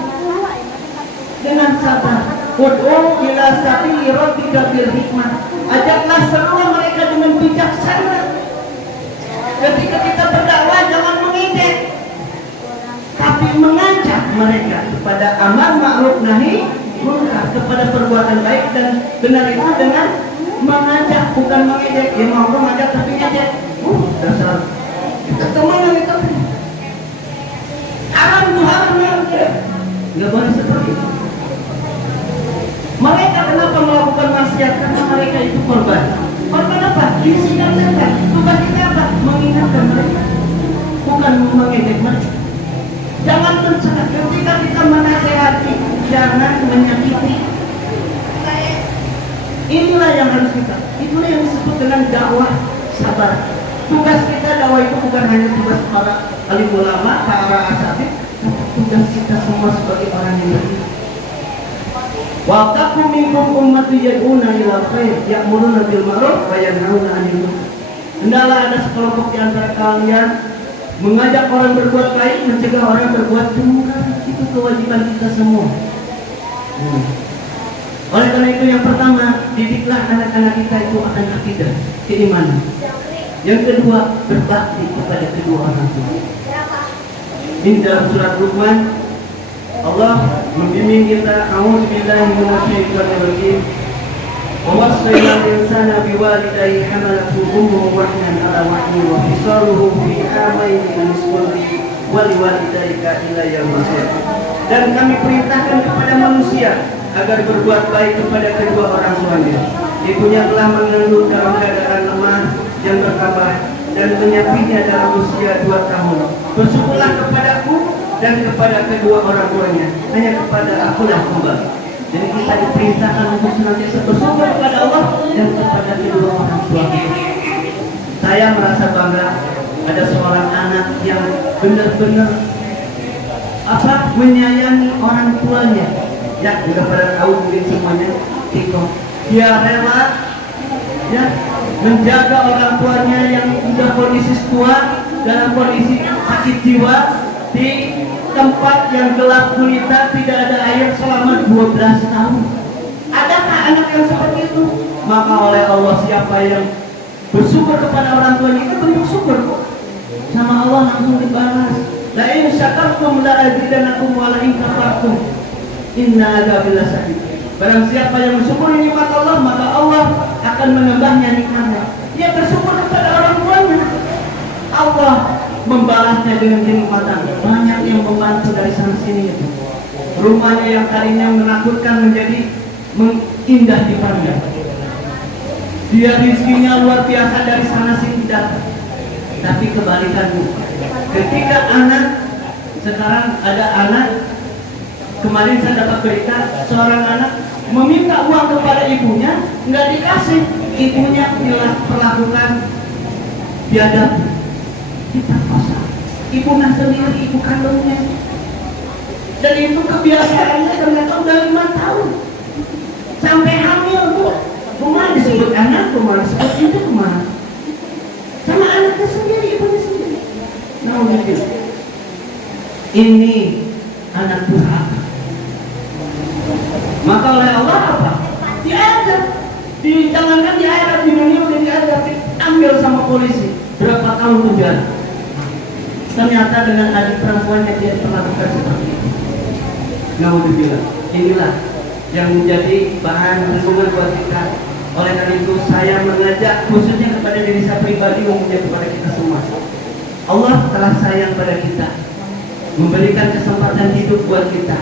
Dengan sabar, ud'u ila sabili rabbika bil hikmah. Ajaklah semua mereka dengan bijaksana. Ketika kita berdakwah jangan mengejek, tapi mengajak mereka kepada amar ma'ruf nahi munkar, kepada perbuatan baik dan benar itu dengan mengajak, bukan mengejek. Ya mau mengajak tapi ngejek. Dasar kita teman itu. Haram itu haram ya. Enggak boleh seperti itu. Mereka kenapa melakukan maksiat? Karena mereka itu korban. Korban apa? Disikap setan. Tugas kita apa? Mengingatkan mereka, bukan mengejek mereka. Jangan mencela. Ketika kita menasehati, jangan menyakiti. Inilah yang harus kita. Itulah yang disebut dengan dakwah sabar. Tugas kita dakwah itu bukan hanya tugas para alim ulama, para asatidz, tapi tugas kita semua sebagai orang yang beriman. Wa taqum minkum ummati yad'una ila khair ya'muruna bil ma'ruf wa yanhauna 'anil munkar. Hendaklah ada sekelompok di antara kalian mengajak orang berbuat baik, mencegah orang berbuat mungkar. Itu kewajiban kita semua. Oleh karena itu yang pertama, didiklah anak-anak kita itu akan akidah, keimanan. Yang kedua, berbakti kepada kedua orang tua. Ini dalam surat Luqman, Allah membimbing kita, a'udzubillahi minasyaitonir rajim. Wa wassayna al-insana biwalidayhi hamalathu ummuhu wahnan 'ala wahnin wa fisaluhu fi 'amayn an ishkur li wa liwalidayka ilayya al-masir. Dan kami perintahkan kepada manusia agar berbuat baik kepada kedua orang tuanya. Ibunya telah mengandung dalam keadaan lemah yang bertambah dan menyapinya dalam usia 2 tahun. Bersyukurlah kepadaku dan kepada kedua orang tuanya, hanya kepada akulah kembali. Jadi kita diperintahkan untuk senantiasa bersyukur kepada Allah dan kepada kedua orang tua kita. Saya merasa bangga ada seorang anak yang benar-benar menyayangi orang tuanya. Ya, sudah pada tahu mungkin semuanya, Tiko. Dia rela ya menjaga orang tuanya yang sudah kondisi tua, dalam kondisi sakit jiwa, di tempat yang gelap gulita, tidak ada air selama 12 tahun. Adakah anak yang seperti itu? Maka oleh Allah, siapa yang bersyukur kepada orang tuanya itu bentuk syukur kok. Sama Allah langsung dibalas. La in syakartum la azidanakum wa la in kafartum inna adzabi lasyadid. Barang siapa yang bersyukur nikmat Allah, maka Allah akan menambahnya nikmatnya. Dia bersyukur kepada orang tuanya, Allah membalasnya dengan kenikmatan. Banyak yang membantu dari sana sini itu. Rumahnya yang tadinya menakutkan menjadi indah dipandang. Dia rizkinya luar biasa dari sana sini datang. Tapi kebalikannya, ketika anak, sekarang ada anak, kemarin saya dapat berita, seorang anak meminta uang kepada ibunya, nggak dikasih. Ibunya diperlakukan biadab, diperkosa. Ibunya sendiri, ibu kandungnya. Dan itu kebiasaannya ternyata udah 5 tahun. Sampai hamil, Bu. Kemana disebut anak, kemana disebut itu, kemana? Sama anaknya sendiri, ibunya sendiri. Nah, gitu. Ini anak durhaka. Maka oleh Allah apa? Diadab. Jangankan di akhirat, di dunia udah diadab, diambil sama polisi. Berapa tahun penjara? Ternyata dengan adik perempuannya dia diperlakukan seperti itu. Naudzubillah. Inilah yang menjadi bahan renungan buat kita. Oleh karena itu saya mengajak khususnya kepada diri saya pribadi, umumnya kepada kita semua. Allah telah sayang pada kita, memberikan kesempatan hidup buat kita,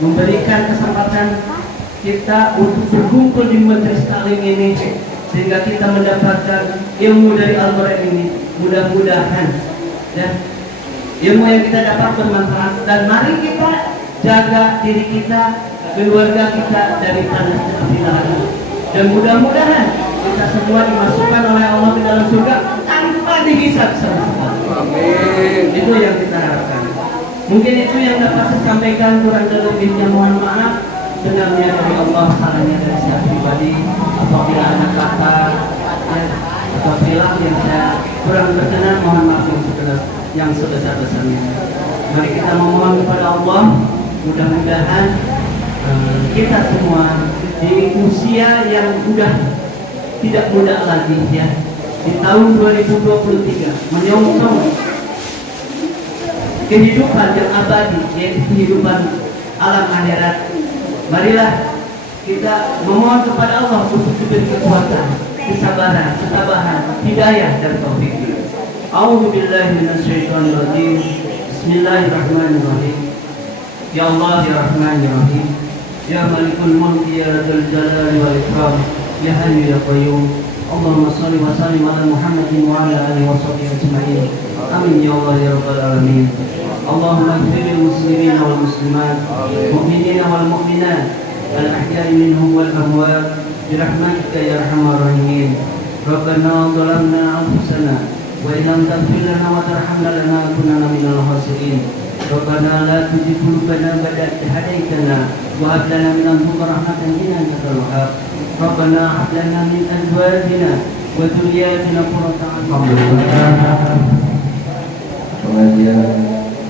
memberikan kesempatan kita untuk berkumpul di majelis taklim ini, sehingga kita mendapatkan ilmu dari Al-Quran ini. Mudah-mudahan ya, ilmu yang kita dapat bermanfaat, dan mari kita jaga diri kita, keluarga kita dari panas api neraka. Dan mudah-mudahan kita semua dimasukkan oleh Allah ke dalam surga tanpa dihisab sama sekali. Itu yang kita harapkan. Mungkin itu yang dapat saya sampaikan, kurang lebihnya mohon maaf. Benarnya dari Allah, salahnya dari saya pribadi. Apabila ada kata atau perilaku yang saya kurang berkenan, mohon maaf yang sebesar-besarnya. Mari kita memohon kepada Allah, mudah-mudahan kita semua di usia yang sudah tidak muda lagi ya, di tahun 2023 menyongsong kehidupan yang abadi, yaitu kehidupan alam akhirat. Marilah kita memohon kepada Allah untuk diberi kekuatan, kesabaran, ketabahan, hidayah dan taufik. A'udzubillahi minasyaitonir rajim. Bismillahirrahmanirrahim. Ya Allah ya Rahman ya Rahim. Ya Malikul Mulk ya Dzal Jalali wal Ikram. Ya Hayyu ya Qayyum. Allahumma shalli wa sallim ala Muhammadin wa ala alihi wa sahbihi ajma'in. Amin ya Allah ya rabbal alamin. Allahumma ighfir lil muslimin wal muslimat, mu'minin wal mu'minat, al ahya'i minhum wal amwat, bi rahmatika ya arhamar rahimin. Rabbana zalamna anfusana wa in lam taghfir lana wa tarhamna lanakunanna minal khasirin. Rabbana la tuzigh qulubana ba'da idh hadaytana wa hab lana min ladunka rahmatan innaka antal wahhab. Rabbana hab lana min azwajina wa dhurriyyatina qurrata a'yun. Pengajian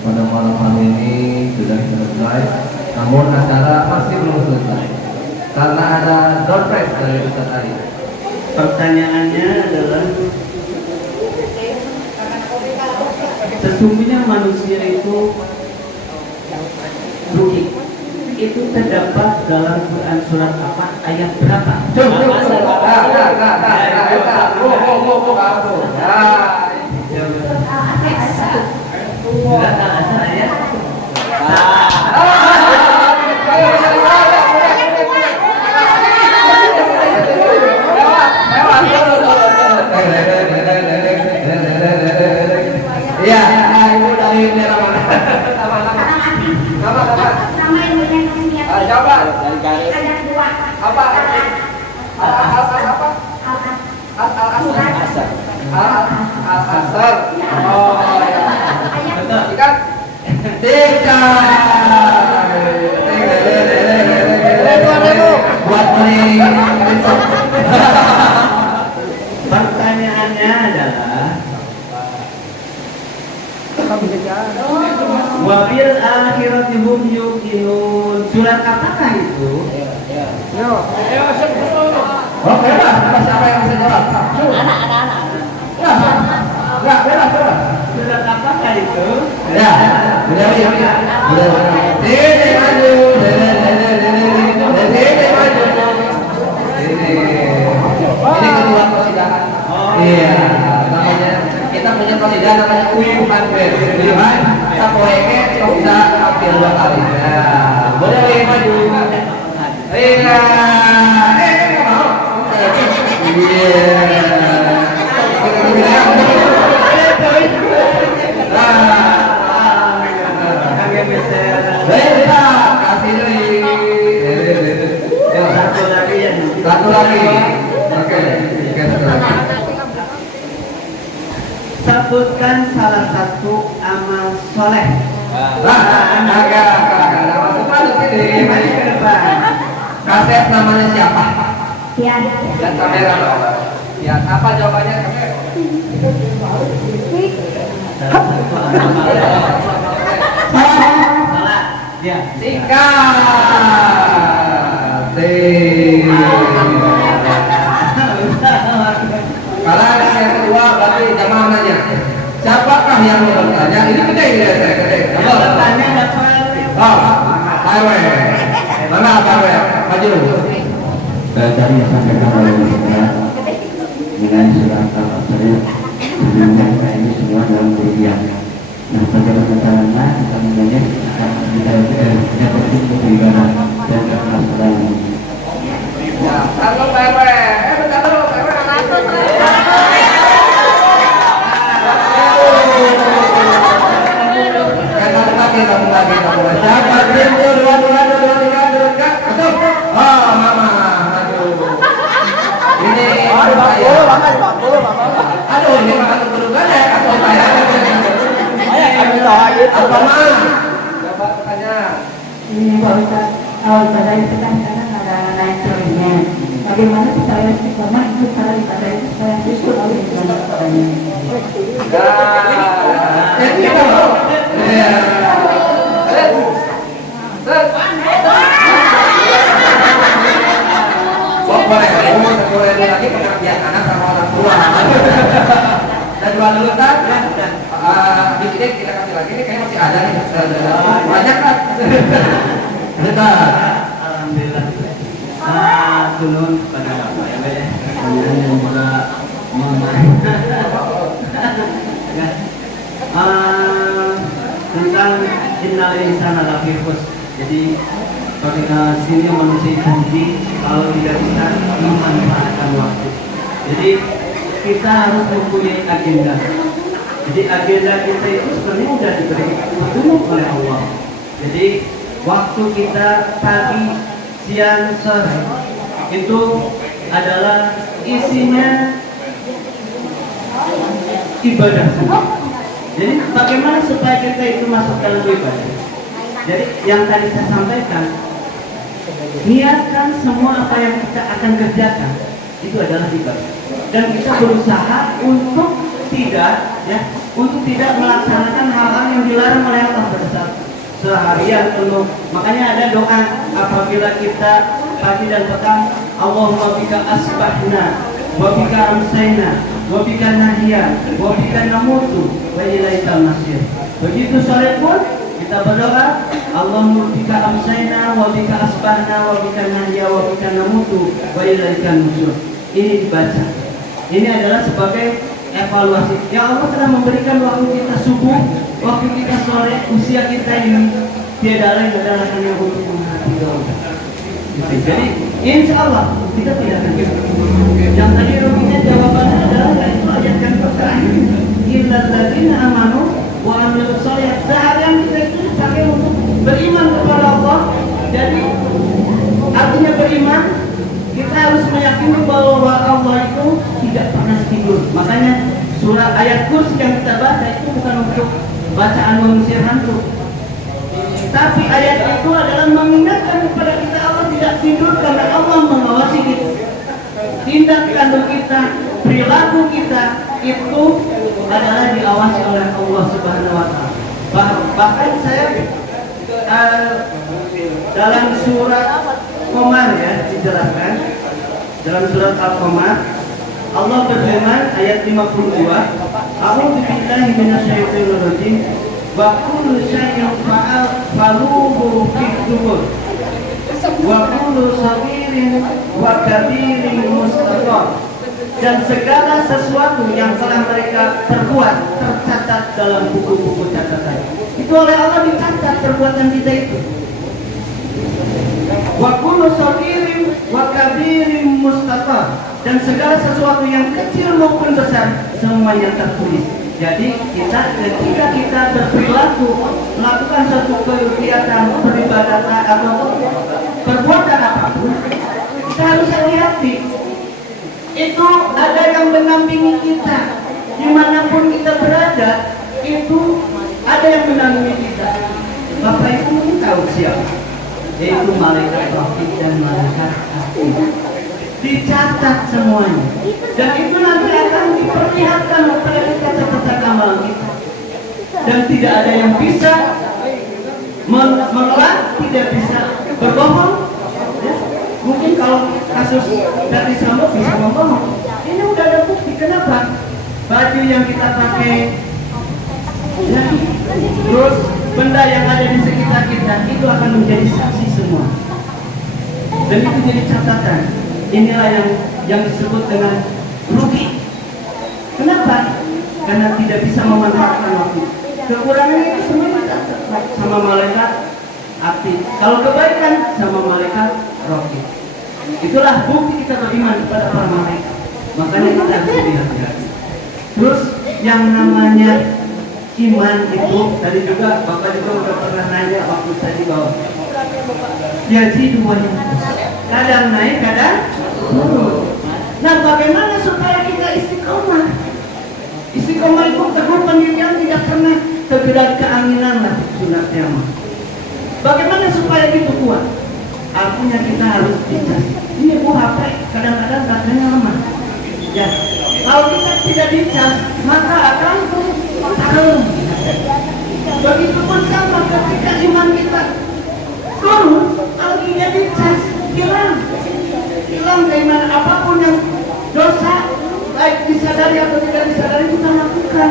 pada malam hari ini sudah selesai, namun acara masih belum selesai karena ada door prize dari Ustaz Ali. Pertanyaannya adalah, sesungguhnya manusia itu rugi. Itu terdapat dalam Quran surat apa, ayat berapa? Iya, ibu dari daerah mana? Coba. Apa? Al-Asr. Oh, ya. Ikan. Tiga. Buat beli. Pertanyaannya adalah, wabil akhirati hum yuqinun. Surat apakah itu? Oke, siapa yang bisa jawab? Anak-anak. Ya, bebas. Surat apakah itu? Ya, udah. Ini maju. Ini kedua persidangan. Iya, namanya kita punya persidangan namanya uyuhan uyuhan. Kita poinnya kita bisa ambil 2 kali. Nah, boleh maju. Iya, nggak mau. Iya. Satu lagi. Oke, satu lagi. Sebutkan salah satu amal soleh. Agak masuk sini. Mari ke depan. Kaset namanya siapa? Tian. Dan kamera. Ya, apa jawabannya kamera? Salah. Ya. Singkat. Kalau yang kedua berarti jamaah nanya, siapakah yang mau bertanya? Ini gede. Bertanya dapat. Oh, ayo. Mana apa ya? Maju. Tadi sampaikan oleh Ustaz dengan surat Al-Asr, sebenarnya ini semua dalam dirinya. Nah, bagaimana caranya kita menjadi kita penting beribadah dan keikhlasan. Ya, kalau Pak RW, bentar dulu, Pak RW. Satu lagi. Siapa pintu dua, Aduh. Oh, mama. Aduh. Ini. Aduh, ini makan keburukan ya. Apa mah? Coba tanya. Ini Pak Ustaz, ibadah itu kan kadang ada naik turunnya. Bagaimana supaya istiqomah itu cara ibadah itu supaya justru tahu gimana caranya? Kita loh. Ya. Boleh boleh lagi pengertian anak sama orang tua. Dan dua dulu kan? Di sini kita kasih lagi ini kayaknya masih ada nih. Banyak kan? Bentar. Alhamdulillah. Kunun pada Bapak ya, pertanyaan yang juga tentang innal insana lafi khusr. Jadi pada sini manusia itu kalau tidak bisa memanfaatkan waktu. Jadi kita harus mempunyai agenda. Jadi agenda kita itu sebenarnya sudah diberi petunjuk oleh Allah. Jadi waktu kita pagi, siang, sore itu adalah isinya ibadah semua. Jadi bagaimana supaya kita itu masuk dalam ibadah? Jadi yang tadi saya sampaikan, niatkan semua apa yang kita akan kerjakan itu adalah ibadah. Dan kita berusaha untuk tidak melaksanakan hal-hal yang dilarang oleh Allah pada saat seharian penuh. Makanya ada doa apabila kita pagi dan petang, Allahumma bika asbahna wa bika amsayna wa bika nahya wa bika namutu wa ilaikal masir. Begitu sore pun kita berdoa, Allahumma bika amsayna wa bika asbahna wa bika nahya wa bika namutu wa ilaikal nusur. Ini dibaca. Ini adalah sebagai evaluasi. Ya Allah telah memberikan waktu kita subuh, waktu kita sore, usia kita ini tiada lain adalah hanya untuk menghadapi Allah. Jadi insya Allah kita tidak akan gitu. Yang tadi ruginya jawabannya adalah itu ayat yang terakhir. Illal ladzina amanu wa amilus sholihat. Seharian kita itu dipakai untuk beriman kepada Allah. Jadi artinya beriman, kita harus meyakini bahwa Allah itu tidak pernah tidur. Makanya surat ayat kursi yang kita baca itu bukan untuk bacaan mengusir hantu, tapi ayat itu adalah mengingatkan kepada kita Allah tidak tidur karena Allah mengawasi kita. Tindak tanduk kita, perilaku kita itu adalah diawasi oleh Allah Subhanahu wa Ta'ala. Bahkan saya dalam surat Qamar ya dijelaskan, dalam surat Al-Qamar Allah berfirman ayat 52, A'udzu billahi minasyaitonir rajim wa kullu syai'in faluhu fid dubur wa kullu saghirin wa kabirin mustaqar. Dan segala sesuatu yang telah mereka perbuat tercatat dalam buku-buku catatan. Itu oleh Allah dicatat perbuatan kita itu. Wa kullu saghirin wa kabirin mustaqar. Dan segala sesuatu yang kecil maupun besar semuanya tertulis. Jadi ketika kita berperilaku melakukan suatu kegiatan peribadatan atau perbuatan apapun, kita harus hati-hati. Itu ada yang mendampingi kita dimanapun kita berada. Itu ada yang mendampingi kita. Bapak Ibu mungkin tahu siapa? Yaitu malaikat rahmat dan malaikat atid. Dicatat semuanya, dan itu nanti akan diperlihatkan kepada kita catatan amal kita, dan tidak ada yang bisa menolak, tidak bisa berbohong. Ya. Mungkin kalau kasus dari Sambo bisa membohong, ini udah ada bukti. Kenapa? Baju yang kita pakai, ya, terus benda yang ada di sekitar kita itu akan menjadi saksi semua, dan itu jadi catatan. Inilah yang disebut dengan rugi. Kenapa? Karena tidak bisa memanfaatkan waktu. Kekurangannya itu semua dicatat sama malaikat atid. Kalau kebaikan sama malaikat rohim. Itulah bukti kita beriman kepada para malaikat. Makanya kita harus hati-hati. Terus yang namanya iman itu tadi juga Bapak juga udah pernah nanya waktu tadi bahwa jadi dua kadang naik kadang turun. Nah, bagaimana supaya kita istiqomah? Istiqomah itu teguh pendirian, tidak pernah tergerak keanginan lah. kuatnya mah. Bagaimana supaya gitu kuat? Artinya kita harus dicas. Ini Bu HP kadang-kadang baterainya lemah. Ya, kalau kita tidak dicas, maka akan taruh. Begitupun sama ketika iman kita turun, kalau tidak dicas, hilang keimanan. Apapun yang dosa, baik disadari atau tidak disadari, kita lakukan.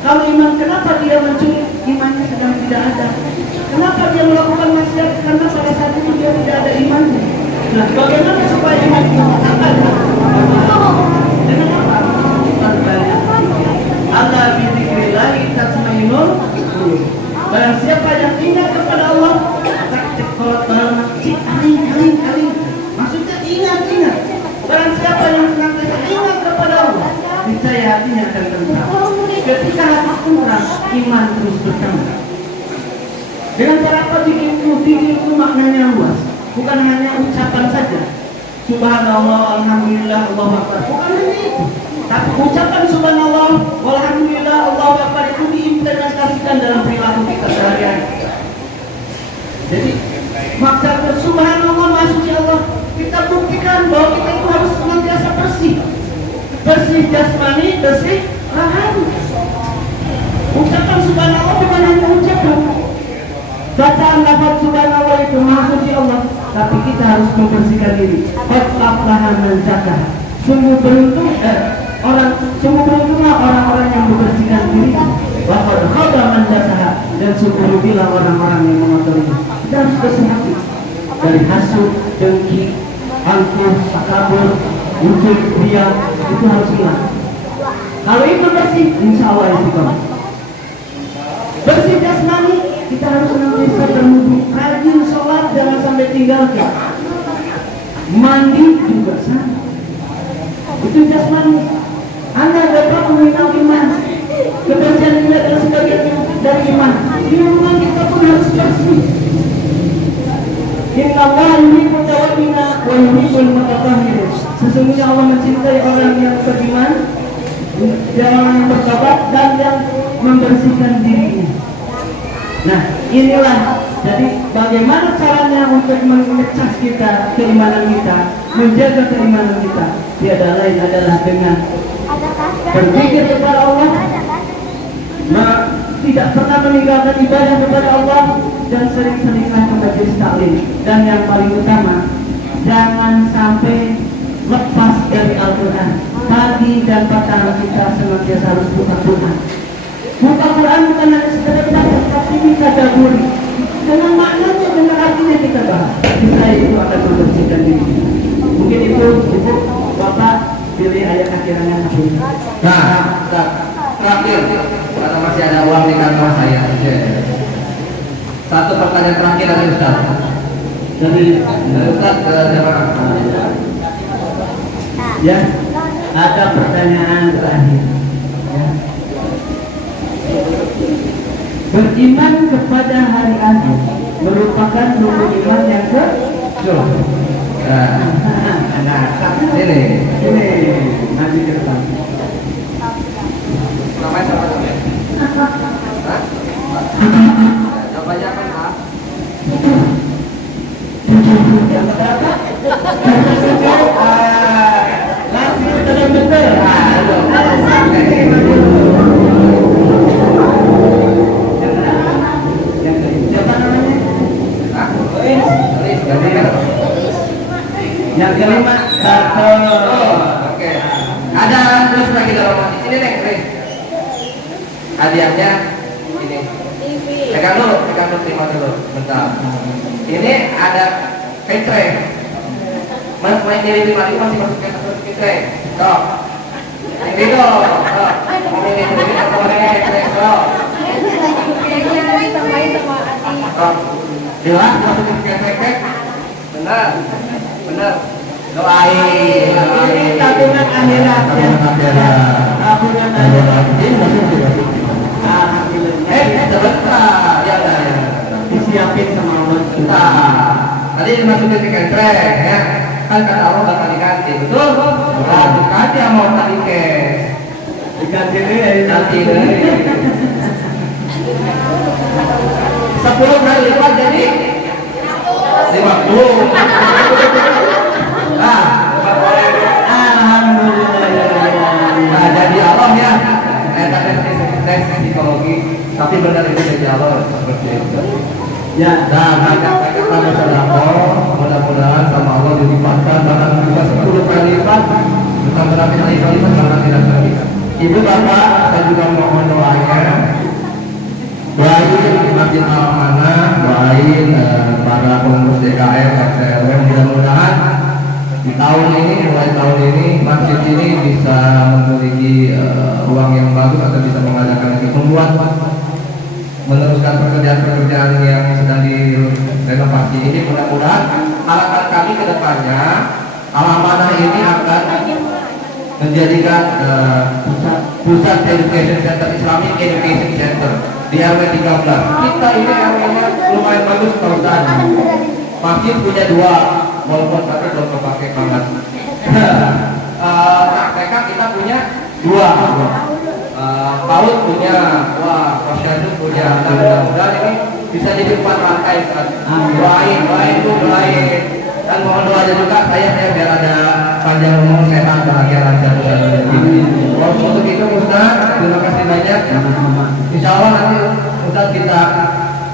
Kalau iman, kenapa dia mencuri? Imannya sedang tidak ada. Kenapa dia melakukan maksiat? Karena pada saat itu dia tidak ada imannya. Nah, bagaimana supaya iman kita ada? Dengan apa? Perbanyak zikir. Allah bizikrillahi tatmainnul qulub. Barang siapa yang ingat kepada Allah, aling. Maksudnya ingat. Barang siapa yang senantiasa ingat kepada Allah, niscaya hatinya akan tentram. Ketika hati tentram, iman terus bertambah. Dengan cara apa zikir itu maknanya luas, bukan hanya ucapan saja. Subhanallah, alhamdulillah, Allahu akbar. Bukan hanya itu. Tapi ucapan subhanallah, walhamdulillah, Allahu akbar itu diimplementasikan dalam perilaku kita sehari-hari. Jadi maksudnya subhanallah, maha suci Allah, kita buktikan bahwa kita itu harus senantiasa bersih. Bersih jasmani, bersih rohani. Ucapan subhanallah bukan hanya ucapan. Bacaan lafaz subhanallah itu maha suci Allah, tapi kita harus membersihkan diri. Qad aflaha man zakkaha. Sungguh beruntunglah orang-orang yang membersihkan diri. Wa qad khaba man dassaha, dan sungguh rugilah orang-orang yang mengotorinya. Kita harus bersih hati dari hasud, dengki, angkuh, takabur, ujub, riya, itu harus hilang. Kalau itu bersih, insya Allah istiqomah. Bersih jasmani, kita harus senantiasa berwudu, rajin sholat, jangan sampai tinggalkan. Mandi juga sama. Itu jasmani. Anda dapat mengenal iman. Kebersihan ini adalah sebagian dari iman. Iman kita pun harus bersih. Inna Allah yuhibbul tawwabina wa yuhibbul mutatahhirin. Sesungguhnya Allah mencintai orang yang beriman, orang yang bertobat, dan yang membersihkan dirinya. Nah, inilah jadi bagaimana caranya untuk mengecas kita, keimanan kita, menjaga keimanan kita. Tiada lain adalah dengan berzikir kepada Allah, tidak pernah meninggalkan ibadah kepada Allah, dan sering-seringlah ke majelis taklim. Dan yang paling utama, jangan sampai lepas dari Al-Quran. Pagi dan petang kita senantiasa harus buka Quran. Buka Quran bukan hanya sekedar baca, tapi kita daburi. Dengan maknanya, dengan artinya kita bahas. Bisa itu akan membersihkan diri. Mungkin itu, Ibu, Bapak, pilih ayat akhirannya. Nah, terakhir, karena masih ada uang di kantong saya. Satu pertanyaan terakhir dari Ustaz. Dari Ustaz ke jamaah. Ya, ada pertanyaan terakhir. Ya. Beriman kepada hari akhir merupakan rukun iman yang ke-7. Nah, ini maju ke depan. namanya sama ya? Hah? Jawabannya apa? Yang keberapa? Masih terus betul. Siapa namanya? Yang kelima, satu. Oke. Ada terus lagi dalam ini nih, Chris. Hadiahnya ini. Pegang dulu, terima dulu. Bentar. Ini ada petre. Main dari 55 masih masuk petre. Toh. Ini dong. Ini petre. Toh. Jelas masukin petre. Benar. Doain. Ini tabungan akhirat. Tabungan akhirat. Sebentar. Ya. Disiapin sama Allah. Tadi dimasukin ke kentreng ya. Kan kata Allah bakal diganti, betul? Nah, diganti sama tadi cash. Diganti deh. Nanti deh. tapi benar itu dari Allah seperti itu. Ya, Nah, mereka kami sedekah, mudah-mudahan sama Allah dilimpahkan bahkan juga 10 kali lipat, bersama kali lipat bahkan tidak terhingga. Ibu bapak, saya juga mohon doanya. Doain Masjid Al-Amanah, doain para pengurus DKM, RT/RW, mudah-mudahan di tahun ini, mulai tahun ini masjid ini bisa memiliki uang yang bagus atau bisa mengadakan lagi membuat meneruskan pekerjaan-pekerjaan yang sedang direnovasi ini. Mudah-mudahan harapan kami ke depannya Al-Amanah ini akan menjadikan pusat education center, Islamic Education Center di RW 13. Kita ini RW-nya lumayan bagus Pak Ustaz. Masjid punya 2, walaupun tapi belum terpakai banget. TK kita punya 2. PAUD punya, Posyandu punya. Dan mudah-mudahan ini bisa jadi 4 lantai kan. Doain. Dan mohon doanya juga saya biar ada panjang umur, sehat, bahagia, lancar. Untuk itu Ustaz, terima kasih banyak. Insya Allah nanti Ustaz kita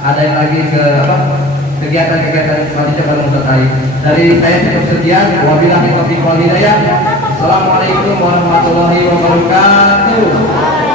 ada yang lagi ke kegiatan-kegiatan selanjutnya kalau Ustaz Ari. Dari saya cukup sekian. Wabillahi taufiq wal hidayah. Assalamualaikum warahmatullahi wabarakatuh.